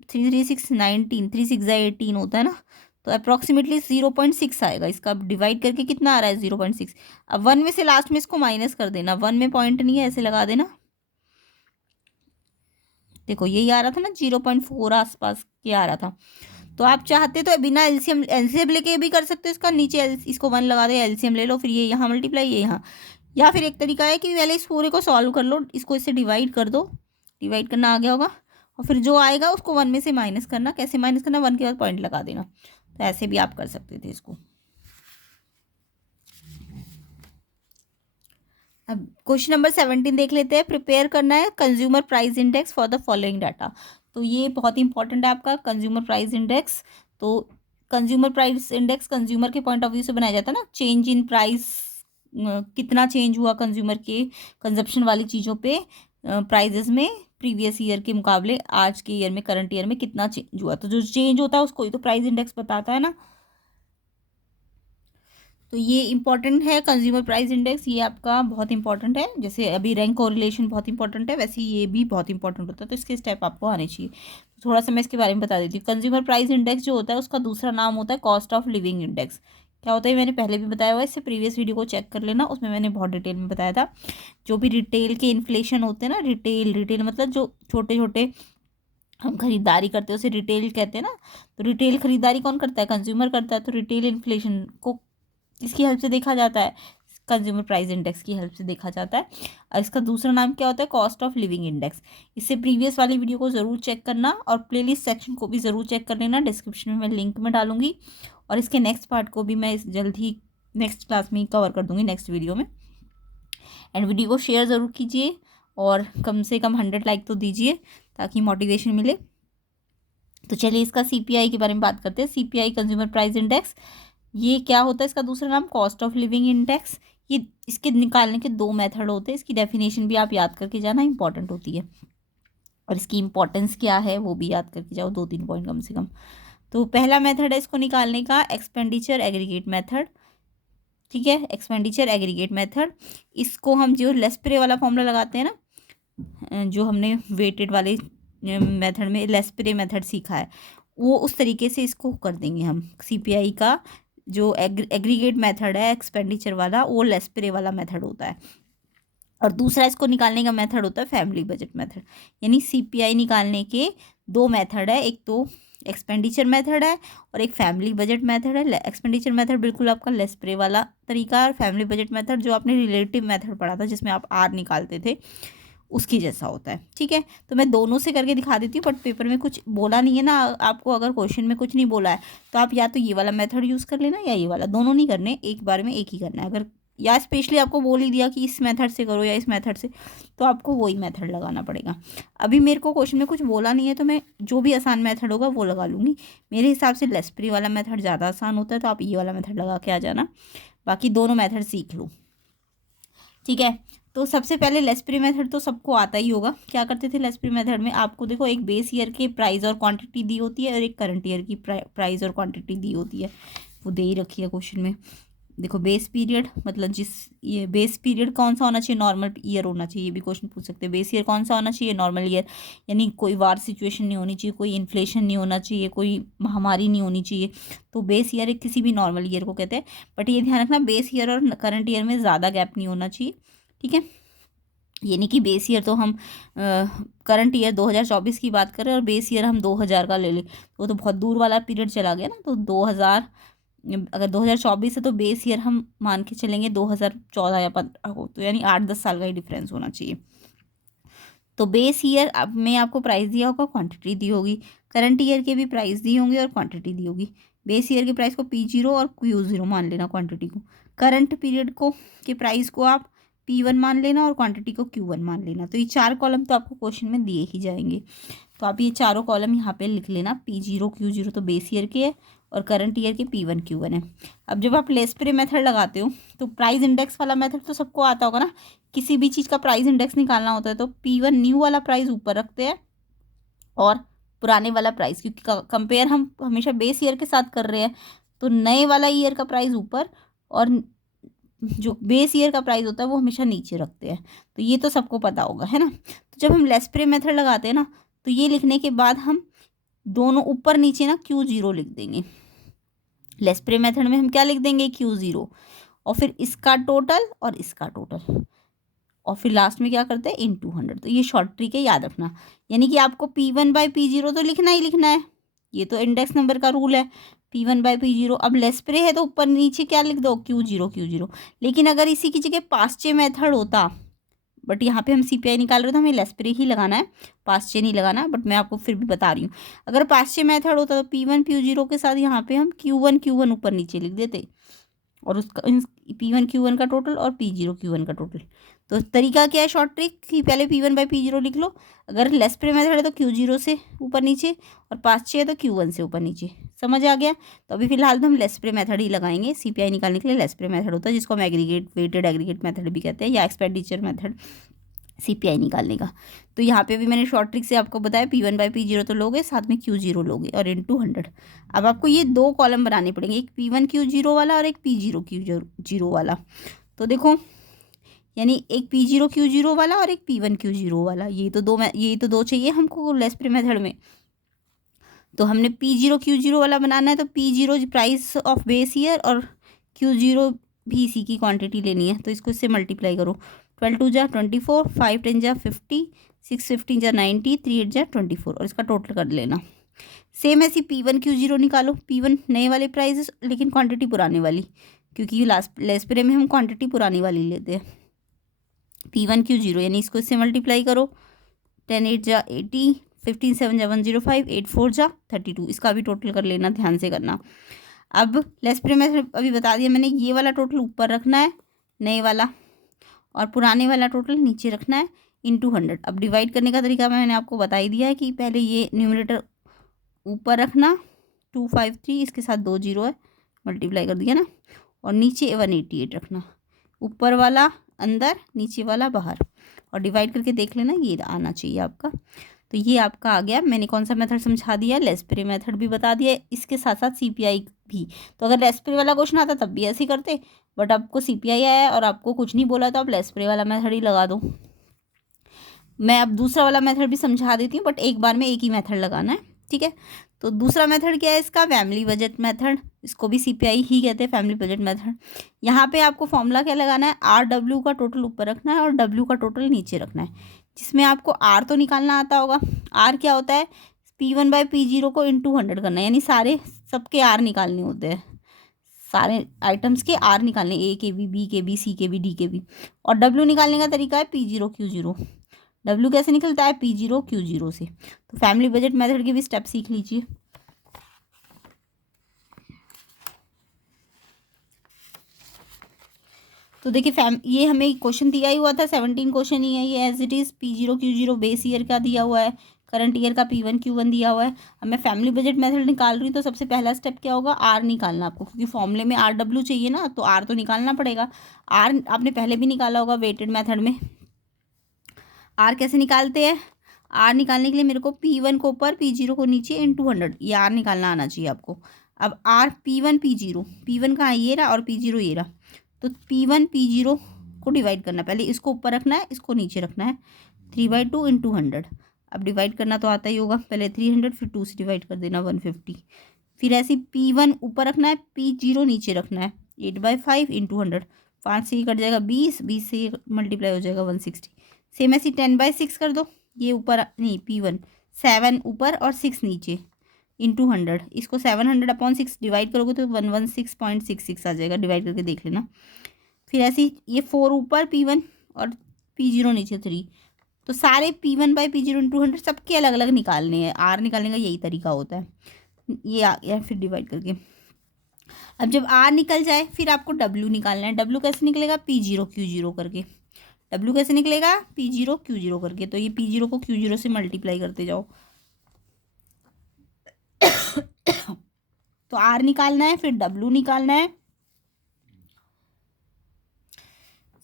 336 19, 3 6 18 होता है ना, तो अप्रॉक्सीमेटली 0.6 आएगा इसका। अब डिवाइड करके कितना आ रहा है 0.6। अब 1 में से लास्ट में इसको माइनस कर देना, 1 में पॉइंट नहीं है, ऐसे लगा देना। देखो यही आ रहा था ना, 0.4 आसपास ये आ रहा था। तो आप चाहते तो बिना एलसीएम लेके भी कर सकते हो, इसका नीचे इसको 1 लगा दो, एलसीएम ले लो, फिर ये यहाँ मल्टीप्लाई, ये यहाँ। या फिर एक तरीका है कि पहले इस पूरे को सॉल्व कर लो, इसको इससे डिवाइड कर दो, डिवाइड करना आ गया होगा, और फिर जो आएगा उसको 1 में से माइनस करना। कैसे माइनस करना, 1 के बाद पॉइंट लगा देना। तो ऐसे भी आप कर सकते थे इसको। अब क्वेश्चन नंबर 17 देख लेते हैं। प्रिपेयर करना है consumer price index for the following data. तो ये बहुत इंपॉर्टेंट है आपका कंज्यूमर प्राइस इंडेक्स। तो कंज्यूमर प्राइस इंडेक्स कंज्यूमर के पॉइंट ऑफ व्यू से बनाया जाता है ना, चेंज इन प्राइस, कितना चेंज हुआ कंज्यूमर के कंजप्शन वाली चीज़ों पे प्राइजेस में प्रीवियस ईयर के मुकाबले आज के ईयर में, करंट ईयर में कितना चेंज हुआ। तो जो चेंज होता है उसको ही तो प्राइस इंडेक्स बताता है ना। तो ये इंपॉर्टेंट है कंज्यूमर प्राइस इंडेक्स, ये आपका बहुत इंपॉर्टेंट है। जैसे अभी रैंक कोरिलेशन बहुत इंपॉर्टेंट है, वैसे ये भी बहुत इंपॉर्टेंट होता है, तो इसके स्टेप आपको आने चाहिए। थोड़ा सा मैं इसके बारे में बता देती हूँ। कंज्यूमर प्राइस इंडेक्स जो होता है उसका दूसरा नाम होता है कॉस्ट ऑफ लिविंग इंडेक्स। क्या होता है मैंने पहले भी बताया हुआ है, इससे प्रीवियस वीडियो को चेक कर लेना, उसमें मैंने बहुत डिटेल में बताया था। जो भी रिटेल के इन्फ्लेशन होते हैं ना, रिटेल मतलब जो छोटे छोटे हम खरीदारी करते हैं उसे रिटेल कहते हैं ना। तो रिटेल खरीदारी कौन करता है? कंज्यूमर करता है। तो रिटेल इन्फ्लेशन को इसकी हेल्प से देखा जाता है, कंज्यूमर प्राइस इंडेक्स की हेल्प से देखा जाता है। और इसका दूसरा नाम क्या होता है? Cost of living index. इससे प्रीवियस वाली वीडियो को ज़रूर चेक करना और प्लेलिस्ट सेक्शन को भी ज़रूर चेक कर लेना, डिस्क्रिप्शन में मैं लिंक में डालूंगी। और इसके नेक्स्ट पार्ट को भी मैं जल्द ही नेक्स्ट क्लास में ही कवर कर दूंगी, नेक्स्ट वीडियो में। एंड वीडियो को शेयर ज़रूर कीजिए और कम से कम 100 लाइक तो दीजिए ताकि मोटिवेशन मिले। तो चलिए इसका सीपीआई के बारे में बात करते हैं। सीपीआई कंज्यूमर प्राइस इंडेक्स, ये क्या होता है? इसका दूसरा नाम कॉस्ट ऑफ लिविंग इंडेक्स। ये इसके निकालने के 2 मेथड होते हैं, इसकी डेफिनेशन भी आप याद करके जाना, इंपॉर्टेंट होती है। और इसकी इंपॉर्टेंस क्या है वो भी याद करके जाओ, 2-3 पॉइंट कम से कम। तो पहला मेथड है इसको निकालने का एक्सपेंडिचर एग्रीगेट मेथड। ठीक है, एक्सपेंडिचर एग्रीगेट मेथड। इसको हम जो लेस्प्रे वाला फॉर्मूला लगाते हैं ना, जो हमने वेटेड वाले मेथड में लेस्प्रे मेथड सीखा है, वो उस तरीके से इसको कर देंगे हम। सीपीआई का जो एग्रीगेट मेथड है एक्सपेंडिचर वाला, वो लेस्प्रे वाला मेथड होता है। और दूसरा इसको निकालने का मेथड होता है फैमिली बजट मेथड। यानी सीपीआई निकालने के 2 मेथड है, एक तो एक्सपेंडिचर मेथड है और एक फैमिली बजट मेथड है। एक्सपेंडिचर मेथड बिल्कुल आपका लेस्प्रे वाला तरीका है, और फैमिली बजट मेथड जो आपने रिलेटिव मेथड पढ़ा था जिसमें आप आर निकालते थे, उसकी जैसा होता है। ठीक है, तो मैं दोनों से करके दिखा देती हूँ, बट पेपर में कुछ बोला नहीं है ना आपको। अगर क्वेश्चन में कुछ नहीं बोला है तो आप या तो ये वाला मेथड यूज़ कर लेना या ये वाला, दोनों नहीं करने, एक बार में एक ही करना है। अगर या स्पेशली आपको बोल ही दिया कि इस मेथड से करो या इस मेथड से, तो आपको वही मेथड लगाना पड़ेगा। अभी मेरे को क्वेश्चन में कुछ बोला नहीं है तो मैं जो भी आसान मेथड होगा वो लगा लूँगी। मेरे हिसाब से लेस्प्रे वाला मेथड ज़्यादा आसान होता है, तो आप ये वाला मेथड लगा के आ जाना, बाकी दोनों मेथड सीख लो। ठीक है, तो सबसे पहले लेस्प्रे मेथड तो सबको आता ही होगा। क्या करते थे लेस्प्रे मेथड में? आपको देखो एक बेस ईयर के प्राइस और क्वांटिटी दी होती है और एक करंट ईयर की प्राइस और क्वांटिटी दी होती है, वो दे ही रखी है क्वेश्चन में। देखो बेस पीरियड मतलब जिस ये बेस पीरियड कौन सा होना चाहिए? नॉर्मल ईयर होना चाहिए, ये भी क्वेश्चन पूछ सकते हैं। बेस ईयर कौन सा होना चाहिए? Normal year. यानी कोई वार सिचुएशन नहीं होनी चाहिए, कोई इन्फ्लेशन नहीं होना चाहिए, कोई महामारी नहीं होनी चाहिए। तो बेस ईयर किसी भी नॉर्मल ईयर को कहते हैं। बट ये ध्यान रखना बेस ईयर और करंट ईयर में ज़्यादा गैप नहीं होना चाहिए। ठीक है, ये नहीं कि बेस ईयर तो हम करंट ईयर 2024 की बात करें और बेस ईयर हम 2000 का ले लें, वो तो बहुत दूर वाला पीरियड चला गया ना। तो 2000 अगर 2024 है तो बेस ईयर हम मान के चलेंगे 2014 या 15 को, तो यानी 8-10 साल का ही डिफरेंस होना चाहिए। तो बेस ईयर में आपको प्राइस दिया होगा, क्वांटिटी दी होगी। करंट ईयर के भी प्राइस दी होंगी और क्वांटिटी दी होगी। बेस ईयर के प्राइस को P0 और Q0 मान लेना, क्वांटिटी को। करंट पीरियड को के प्राइस को आप P1 मान लेना और क्वांटिटी को Q1 मान लेना। तो ये 4 कॉलम तो आपको क्वेश्चन में दिए ही जाएंगे, तो आप ये चारों कॉलम यहाँ पे लिख लेना। P0 Q0 तो बेस ईयर के है और करंट ईयर के P1 Q1 है। अब जब आप लेस्प्रे मेथड लगाते हो तो प्राइस इंडेक्स वाला मेथड तो सबको आता होगा ना। किसी भी चीज़ का प्राइस इंडेक्स निकालना होता है तो P1 न्यू वाला प्राइस ऊपर रखते हैं और पुराने वाला प्राइस, क्योंकि कंपेयर हम हमेशा बेस ईयर के साथ कर रहे हैं, तो नए वाला ईयर का प्राइस ऊपर और जो बेस ईयर का प्राइस होता है वो हमेशा नीचे रखते हैं। तो ये तो सबको पता होगा, है ना। तो जब हम लेस्प्रे मेथड लगाते हैं ना, तो ये लिखने के बाद हम दोनों ऊपर नीचे ना Q0 लिख देंगे। लेस्प्रे मेथड में हम क्या लिख देंगे? Q0, और फिर इसका टोटल और इसका टोटल, और फिर लास्ट में क्या करते हैं? इनटू 100। तो ये शॉर्ट ट्रिक है, याद रखना। यानी कि आपको P1/P0 तो लिखना ही लिखना है, ये तो इंडेक्स नंबर का रूल है। P1/P0। अब लेस्प्रे है तो ऊपर नीचे क्या लिख दो? Q0। लेकिन अगर इसी की जगह पास्चे मेथड होता, बट यहाँ पे हम सीपीआई निकाल रहे हो तो हमें लेस्प्रे ही लगाना है, पास्चे नहीं लगाना। बट मैं आपको फिर भी बता रही हूँ, अगर पास्चे मेथड होता तो P1 P0 के साथ यहाँ पे हम Q1 ऊपर नीचे लिख देते, और उसका P1 Q1 का टोटल और P0 Q1 का टोटल। तो तरीका क्या है? शॉर्ट ट्रिक कि पहले P1/P0 लिख लो। अगर लेस्प्रे मेथड है तो Q0 से ऊपर नीचे, और पास्चे है तो Q1 से ऊपर नीचे। समझ आ गया? तो अभी फिलहाल तो हम लेस्प्रे मेथड ही लगाएंगे। सीपीआई निकालने के लिए लेस्प्रे मेथड होता है, जिसको हम एग्रीगेट वेटेड एग्रीगेट मेथड भी कहते हैं, या एक्सपेंडिचर मेथड CPI निकालने का। तो यहाँ पे भी मैंने शॉर्ट ट्रिक से आपको बताया, P1/P0 तो लोगे, साथ में Q0 लोगे और इनटू 100। अब आपको ये 2 कॉलम बनाने पड़ेंगे, एक P1Q0 वाला और एक P0Q0 वाला। तो देखो, यानी एक P0Q0 वाला और एक P1Q0 वाला, ये तो दो चाहिए हमको लेस्प्रे मेथड में। तो हमने P0Q0 वाला बनाना है, तो P0 price of base year और Q0 भी इसी की क्वांटिटी लेनी है। तो इसको इससे मल्टीप्लाई करो, 12 जा 24, 5 10 जा 50, 6 15 जा 90, 3 8 जा 24 और इसका टोटल कर लेना। सेम ऐसी P1Q0 निकालो, P1 नए वाले प्राइस लेकिन क्वांटिटी पुराने वाली, क्योंकि लेस्प्रे में हम क्वांटिटी पुरानी वाली लेते हैं। P1Q0 यानी इसको इससे मल्टीप्लाई करो, 10 8 जा 80, 15 7 जा 105, 8 4 जा 32, इसका भी टोटल कर लेना, ध्यान से करना। अब लेस्प्रे मेथड अभी बता दिया मैंने, ये वाला टोटल ऊपर रखना है नए वाला, और पुराने वाला टोटल नीचे रखना है इनटू 100। अब डिवाइड करने का तरीका मैंने आपको बता ही दिया है कि पहले ये न्यूमरेटर ऊपर रखना 253, इसके साथ 2 0 है, मल्टीप्लाई कर दिया ना, और नीचे 188 रखना, ऊपर वाला अंदर नीचे वाला बाहर, और डिवाइड करके देख लेना, ये आना चाहिए आपका। तो ये आपका आ गया। मैंने कौन सा मेथड समझा दिया, लेस्प्रे मेथड भी बता दिया, इसके साथ साथ CPI भी। तो अगर लेस्प्रे वाला क्वेश्चन आता तब भी ऐसे ही करते, बट आपको CPI आया है और आपको कुछ नहीं बोला तो आप लेस्प्रे वाला मेथड ही लगा दो। मैं अब दूसरा वाला मेथड भी समझा देती हूँ, बट एक बार में एक ही मेथड लगाना है, ठीक है। तो दूसरा मेथड क्या है इसका, फैमिली बजट मेथड, इसको भी CPI ही कहते हैं, फैमिली बजट मेथड। यहाँ पे आपको फॉर्मूला क्या लगाना है, RW का टोटल ऊपर रखना है और W का टोटल नीचे रखना है, जिसमें आपको R तो निकालना आता होगा। R क्या होता है, P1/P0 को इनटू 100 करना है, यानी सारे सबके R निकालने होते हैं, सारे आइटम्स के R निकालने, A के भी, B के भी, C के भी, D के भी। और W निकालने का तरीका है P0Q0। W कैसे निकलता है, P0Q0 से। तो फैमिली बजट मेथड के भी स्टेप सीख लीजिए। तो देखिए ये हमें क्वेश्चन दिया ही हुआ था, 17 क्वेश्चन ही है ये as it is. P0Q0 base year का दिया हुआ है, करंट ईयर का P1Q1 दिया हुआ है। अब मैं फैमिली बजट मेथड निकाल रही हूँ, तो सबसे पहला स्टेप क्या होगा, R निकालना आपको, क्योंकि फॉर्मूले में RW चाहिए ना, तो R तो निकालना पड़ेगा। R आपने पहले भी निकाला होगा वेटेड मेथड में। R कैसे निकालते हैं, R निकालने के लिए मेरे को P1 को ऊपर P0 को नीचे इनटू 100, ये R निकालना आना चाहिए आपको। अब R P1 P0, P1 कहाँ ये रहा और P0 ये रहा, तो P1 P0 को डिवाइड करना, पहले इसको ऊपर रखना है, इसको नीचे रखना है, 3/2 इंटू 100। अब डिवाइड करना तो आता ही होगा, पहले 300 फिर 2 से डिवाइड कर देना 150, फिर ऐसे P1 ऊपर रखना है, P0 नीचे रखना है, 8/5 इंटू 100, 5 से ही कट जाएगा 20, 20 से मल्टीप्लाई हो जाएगा 160। सेम ऐसे 10/6 कर दो, ये ऊपर नहीं P1 7 ऊपर और 6 नीचे इंटू 100, इसको 700/6 डिवाइड करोगे तो 116.66 आ जाएगा, डिवाइड करके देख लेना। फिर ऐसे ही ये 4 ऊपर P1 और P0 नीचे 3, तो सारे P1/P0 इंटू 100 सबके अलग अलग निकालने हैं। R निकालने का यही तरीका होता है, ये आ गया फिर डिवाइड करके। अब जब R निकल जाए फिर आपको W निकालना है। W कैसे निकलेगा, P0Q0 करके। W कैसे निकलेगा, P0Q0 करके। तो ये P0 को Q0 से मल्टीप्लाई करते जाओ। तो R निकालना है, फिर W निकालना है,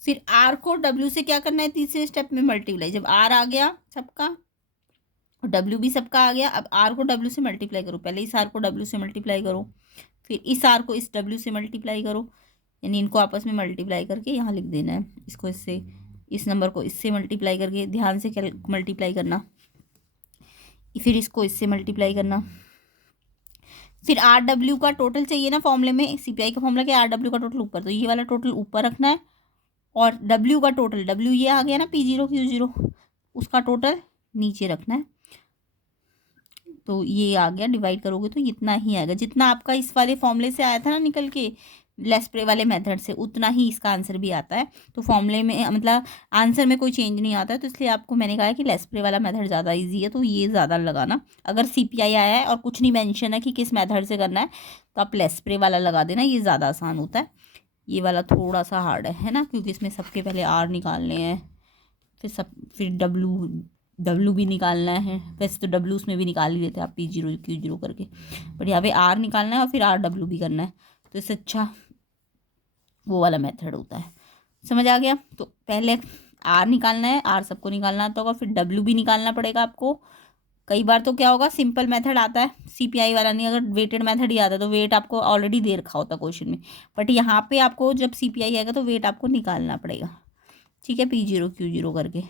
फिर R को W से क्या करना है, तीसरे स्टेप में मल्टीप्लाई। जब R आ गया सबका और W भी सबका आ गया, अब R को W से मल्टीप्लाई करो, पहले इस R को W से मल्टीप्लाई करो, फिर इस R को इस W से मल्टीप्लाई करो, यानी इनको आपस में मल्टीप्लाई करके यहाँ लिख देना है, इसको इससे, इस नंबर को इससे मल्टीप्लाई करके, ध्यान से मल्टीप्लाई करना, फिर इसको इससे मल्टीप्लाई करना। फिर RW का टोटल चाहिए ना फॉर्मूले में, CPI का फॉर्मूला क्या है, RW का टोटल ऊपर, तो ये वाला टोटल ऊपर रखना है, और W का टोटल, W ये आ गया ना P0Q0, उसका टोटल नीचे रखना है। तो ये आ गया, डिवाइड करोगे तो इतना ही आएगा, जितना आपका इस वाले फॉर्मूले से आया था ना निकल के लेस्प्रे वाले मेथड से, उतना ही इसका आंसर भी आता है। तो फॉर्मूले में मतलब आंसर में कोई चेंज नहीं आता है, तो इसलिए आपको मैंने कहा है कि लेस्प्रे वाला मेथड ज़्यादा इजी है, तो ये ज़्यादा लगाना। अगर CPI आया है और कुछ नहीं मेंशन है कि किस मेथड से करना है, तो आप लेस्प्रे वाला लगा देना, ये ज़्यादा आसान होता है। ये वाला थोड़ा सा हार्ड है ना, क्योंकि इसमें सबके पहले R निकालने हैं, फिर W भी निकालना है। वैसे तो W उसमें भी निकाल ही लेते हैं आप P0Q0 करके, बट यहाँ पे R निकालना है और फिर RW भी करना है, तो इससे अच्छा वो वाला मेथड होता है। समझ आ गया। तो पहले आर निकालना है, आर सबको निकालना आता होगा, फिर डब्ल्यू भी निकालना पड़ेगा आपको। कई बार तो क्या होगा, सिंपल मेथड आता है, सीपीआई वाला नहीं, अगर वेटेड मेथड ही आता है तो वेट आपको ऑलरेडी दे रखा होता क्वेश्चन में, बट यहाँ पे आपको जब सीपीआई आएगा तो वेट आपको निकालना पड़ेगा, ठीक है, P0 Q0 करके,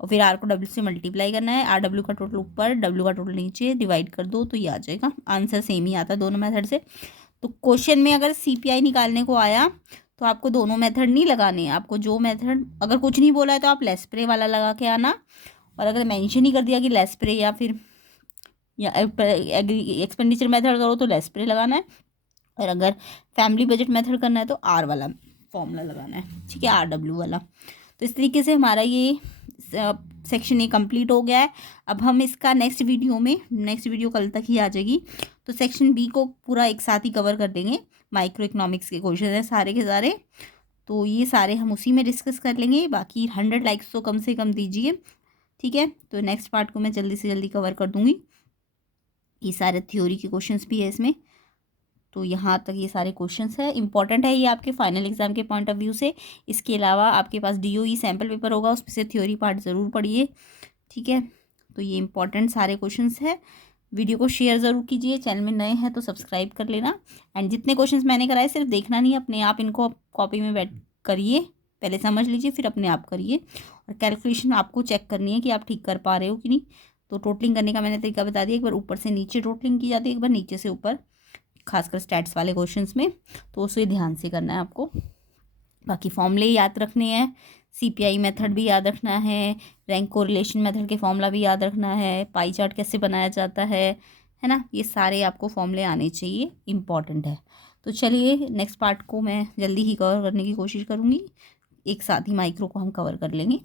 और फिर आर को डब्ल्यू से मल्टीप्लाई करना है, आर डब्ल्यू का टोटल ऊपर, डब्ल्यू का टोटल नीचे, डिवाइड कर दो तो ये आ जाएगा, आंसर सेम ही आता है दोनों मेथड से। तो क्वेश्चन में अगर सीपीआई निकालने को आया तो आपको दोनों मेथड नहीं लगाने हैं, आपको जो मेथड, अगर कुछ नहीं बोला है तो आप लेस्प्रे वाला लगा के आना, और अगर मेंशन ही कर दिया कि लेस्प्रे या फिर या एक्सपेंडिचर मेथड करो तो लेस्प्रे लगाना है, और अगर फैमिली बजट मेथड करना है तो आर वाला फॉर्मूला लगाना है, ठीक है, RW वाला। तो इस तरीके से हमारा ये सेक्शन ए कंप्लीट हो गया है। अब हम इसका नेक्स्ट वीडियो कल तक ही आ जाएगी, तो सेक्शन बी को पूरा एक साथ ही कवर कर देंगे, माइक्रो इकोनॉमिक्स के क्वेश्चन हैं सारे के सारे, तो ये सारे हम उसी में डिस्कस कर लेंगे। बाकी 100 लाइक्स तो कम से कम दीजिए, ठीक है। तो नेक्स्ट पार्ट को मैं जल्दी से जल्दी कवर कर दूँगी। ये सारे थ्योरी के क्वेश्चंस भी है इसमें, तो यहाँ तक ये सारे क्वेश्चंस है, इंपॉर्टेंट है ये आपके फाइनल एग्जाम के पॉइंट ऑफ व्यू से। इसके अलावा आपके पास DOE सैम्पल पेपर होगा, उसमें से थ्योरी पार्ट ज़रूर पढ़िए, ठीक है। तो ये इंपॉर्टेंट सारे क्वेश्चंस है। वीडियो को शेयर ज़रूर कीजिए, चैनल में नए हैं तो सब्सक्राइब कर लेना, एंड जितने क्वेश्चंस मैंने कराए सिर्फ देखना नहीं, अपने आप इनको कॉपी में बैठ करिए, पहले समझ लीजिए फिर अपने आप करिए, और कैलकुलेशन आपको चेक करनी है कि आप ठीक कर पा रहे हो कि नहीं। तो टोटलिंग करने का मैंने तरीका बता दिया, एक बार ऊपर से नीचे टोटलिंग की जाती है, एक बार नीचे से ऊपर, खासकर स्टैट्स वाले क्वेश्चंस में, तो उसे ध्यान से करना है आपको। बाकी फॉर्मूले याद रखने हैं, सीपीआई मेथड भी याद रखना है, रैंक कोरिलेशन मेथड के फॉर्मूला भी याद रखना है, पाई चार्ट कैसे बनाया जाता है ना, ये सारे आपको फॉर्मूले आने चाहिए, इम्पॉर्टेंट है। तो चलिए नेक्स्ट पार्ट को मैं जल्दी ही कवर करने की कोशिश करूँगी, एक साथ ही माइक्रो को हम कवर कर लेंगे।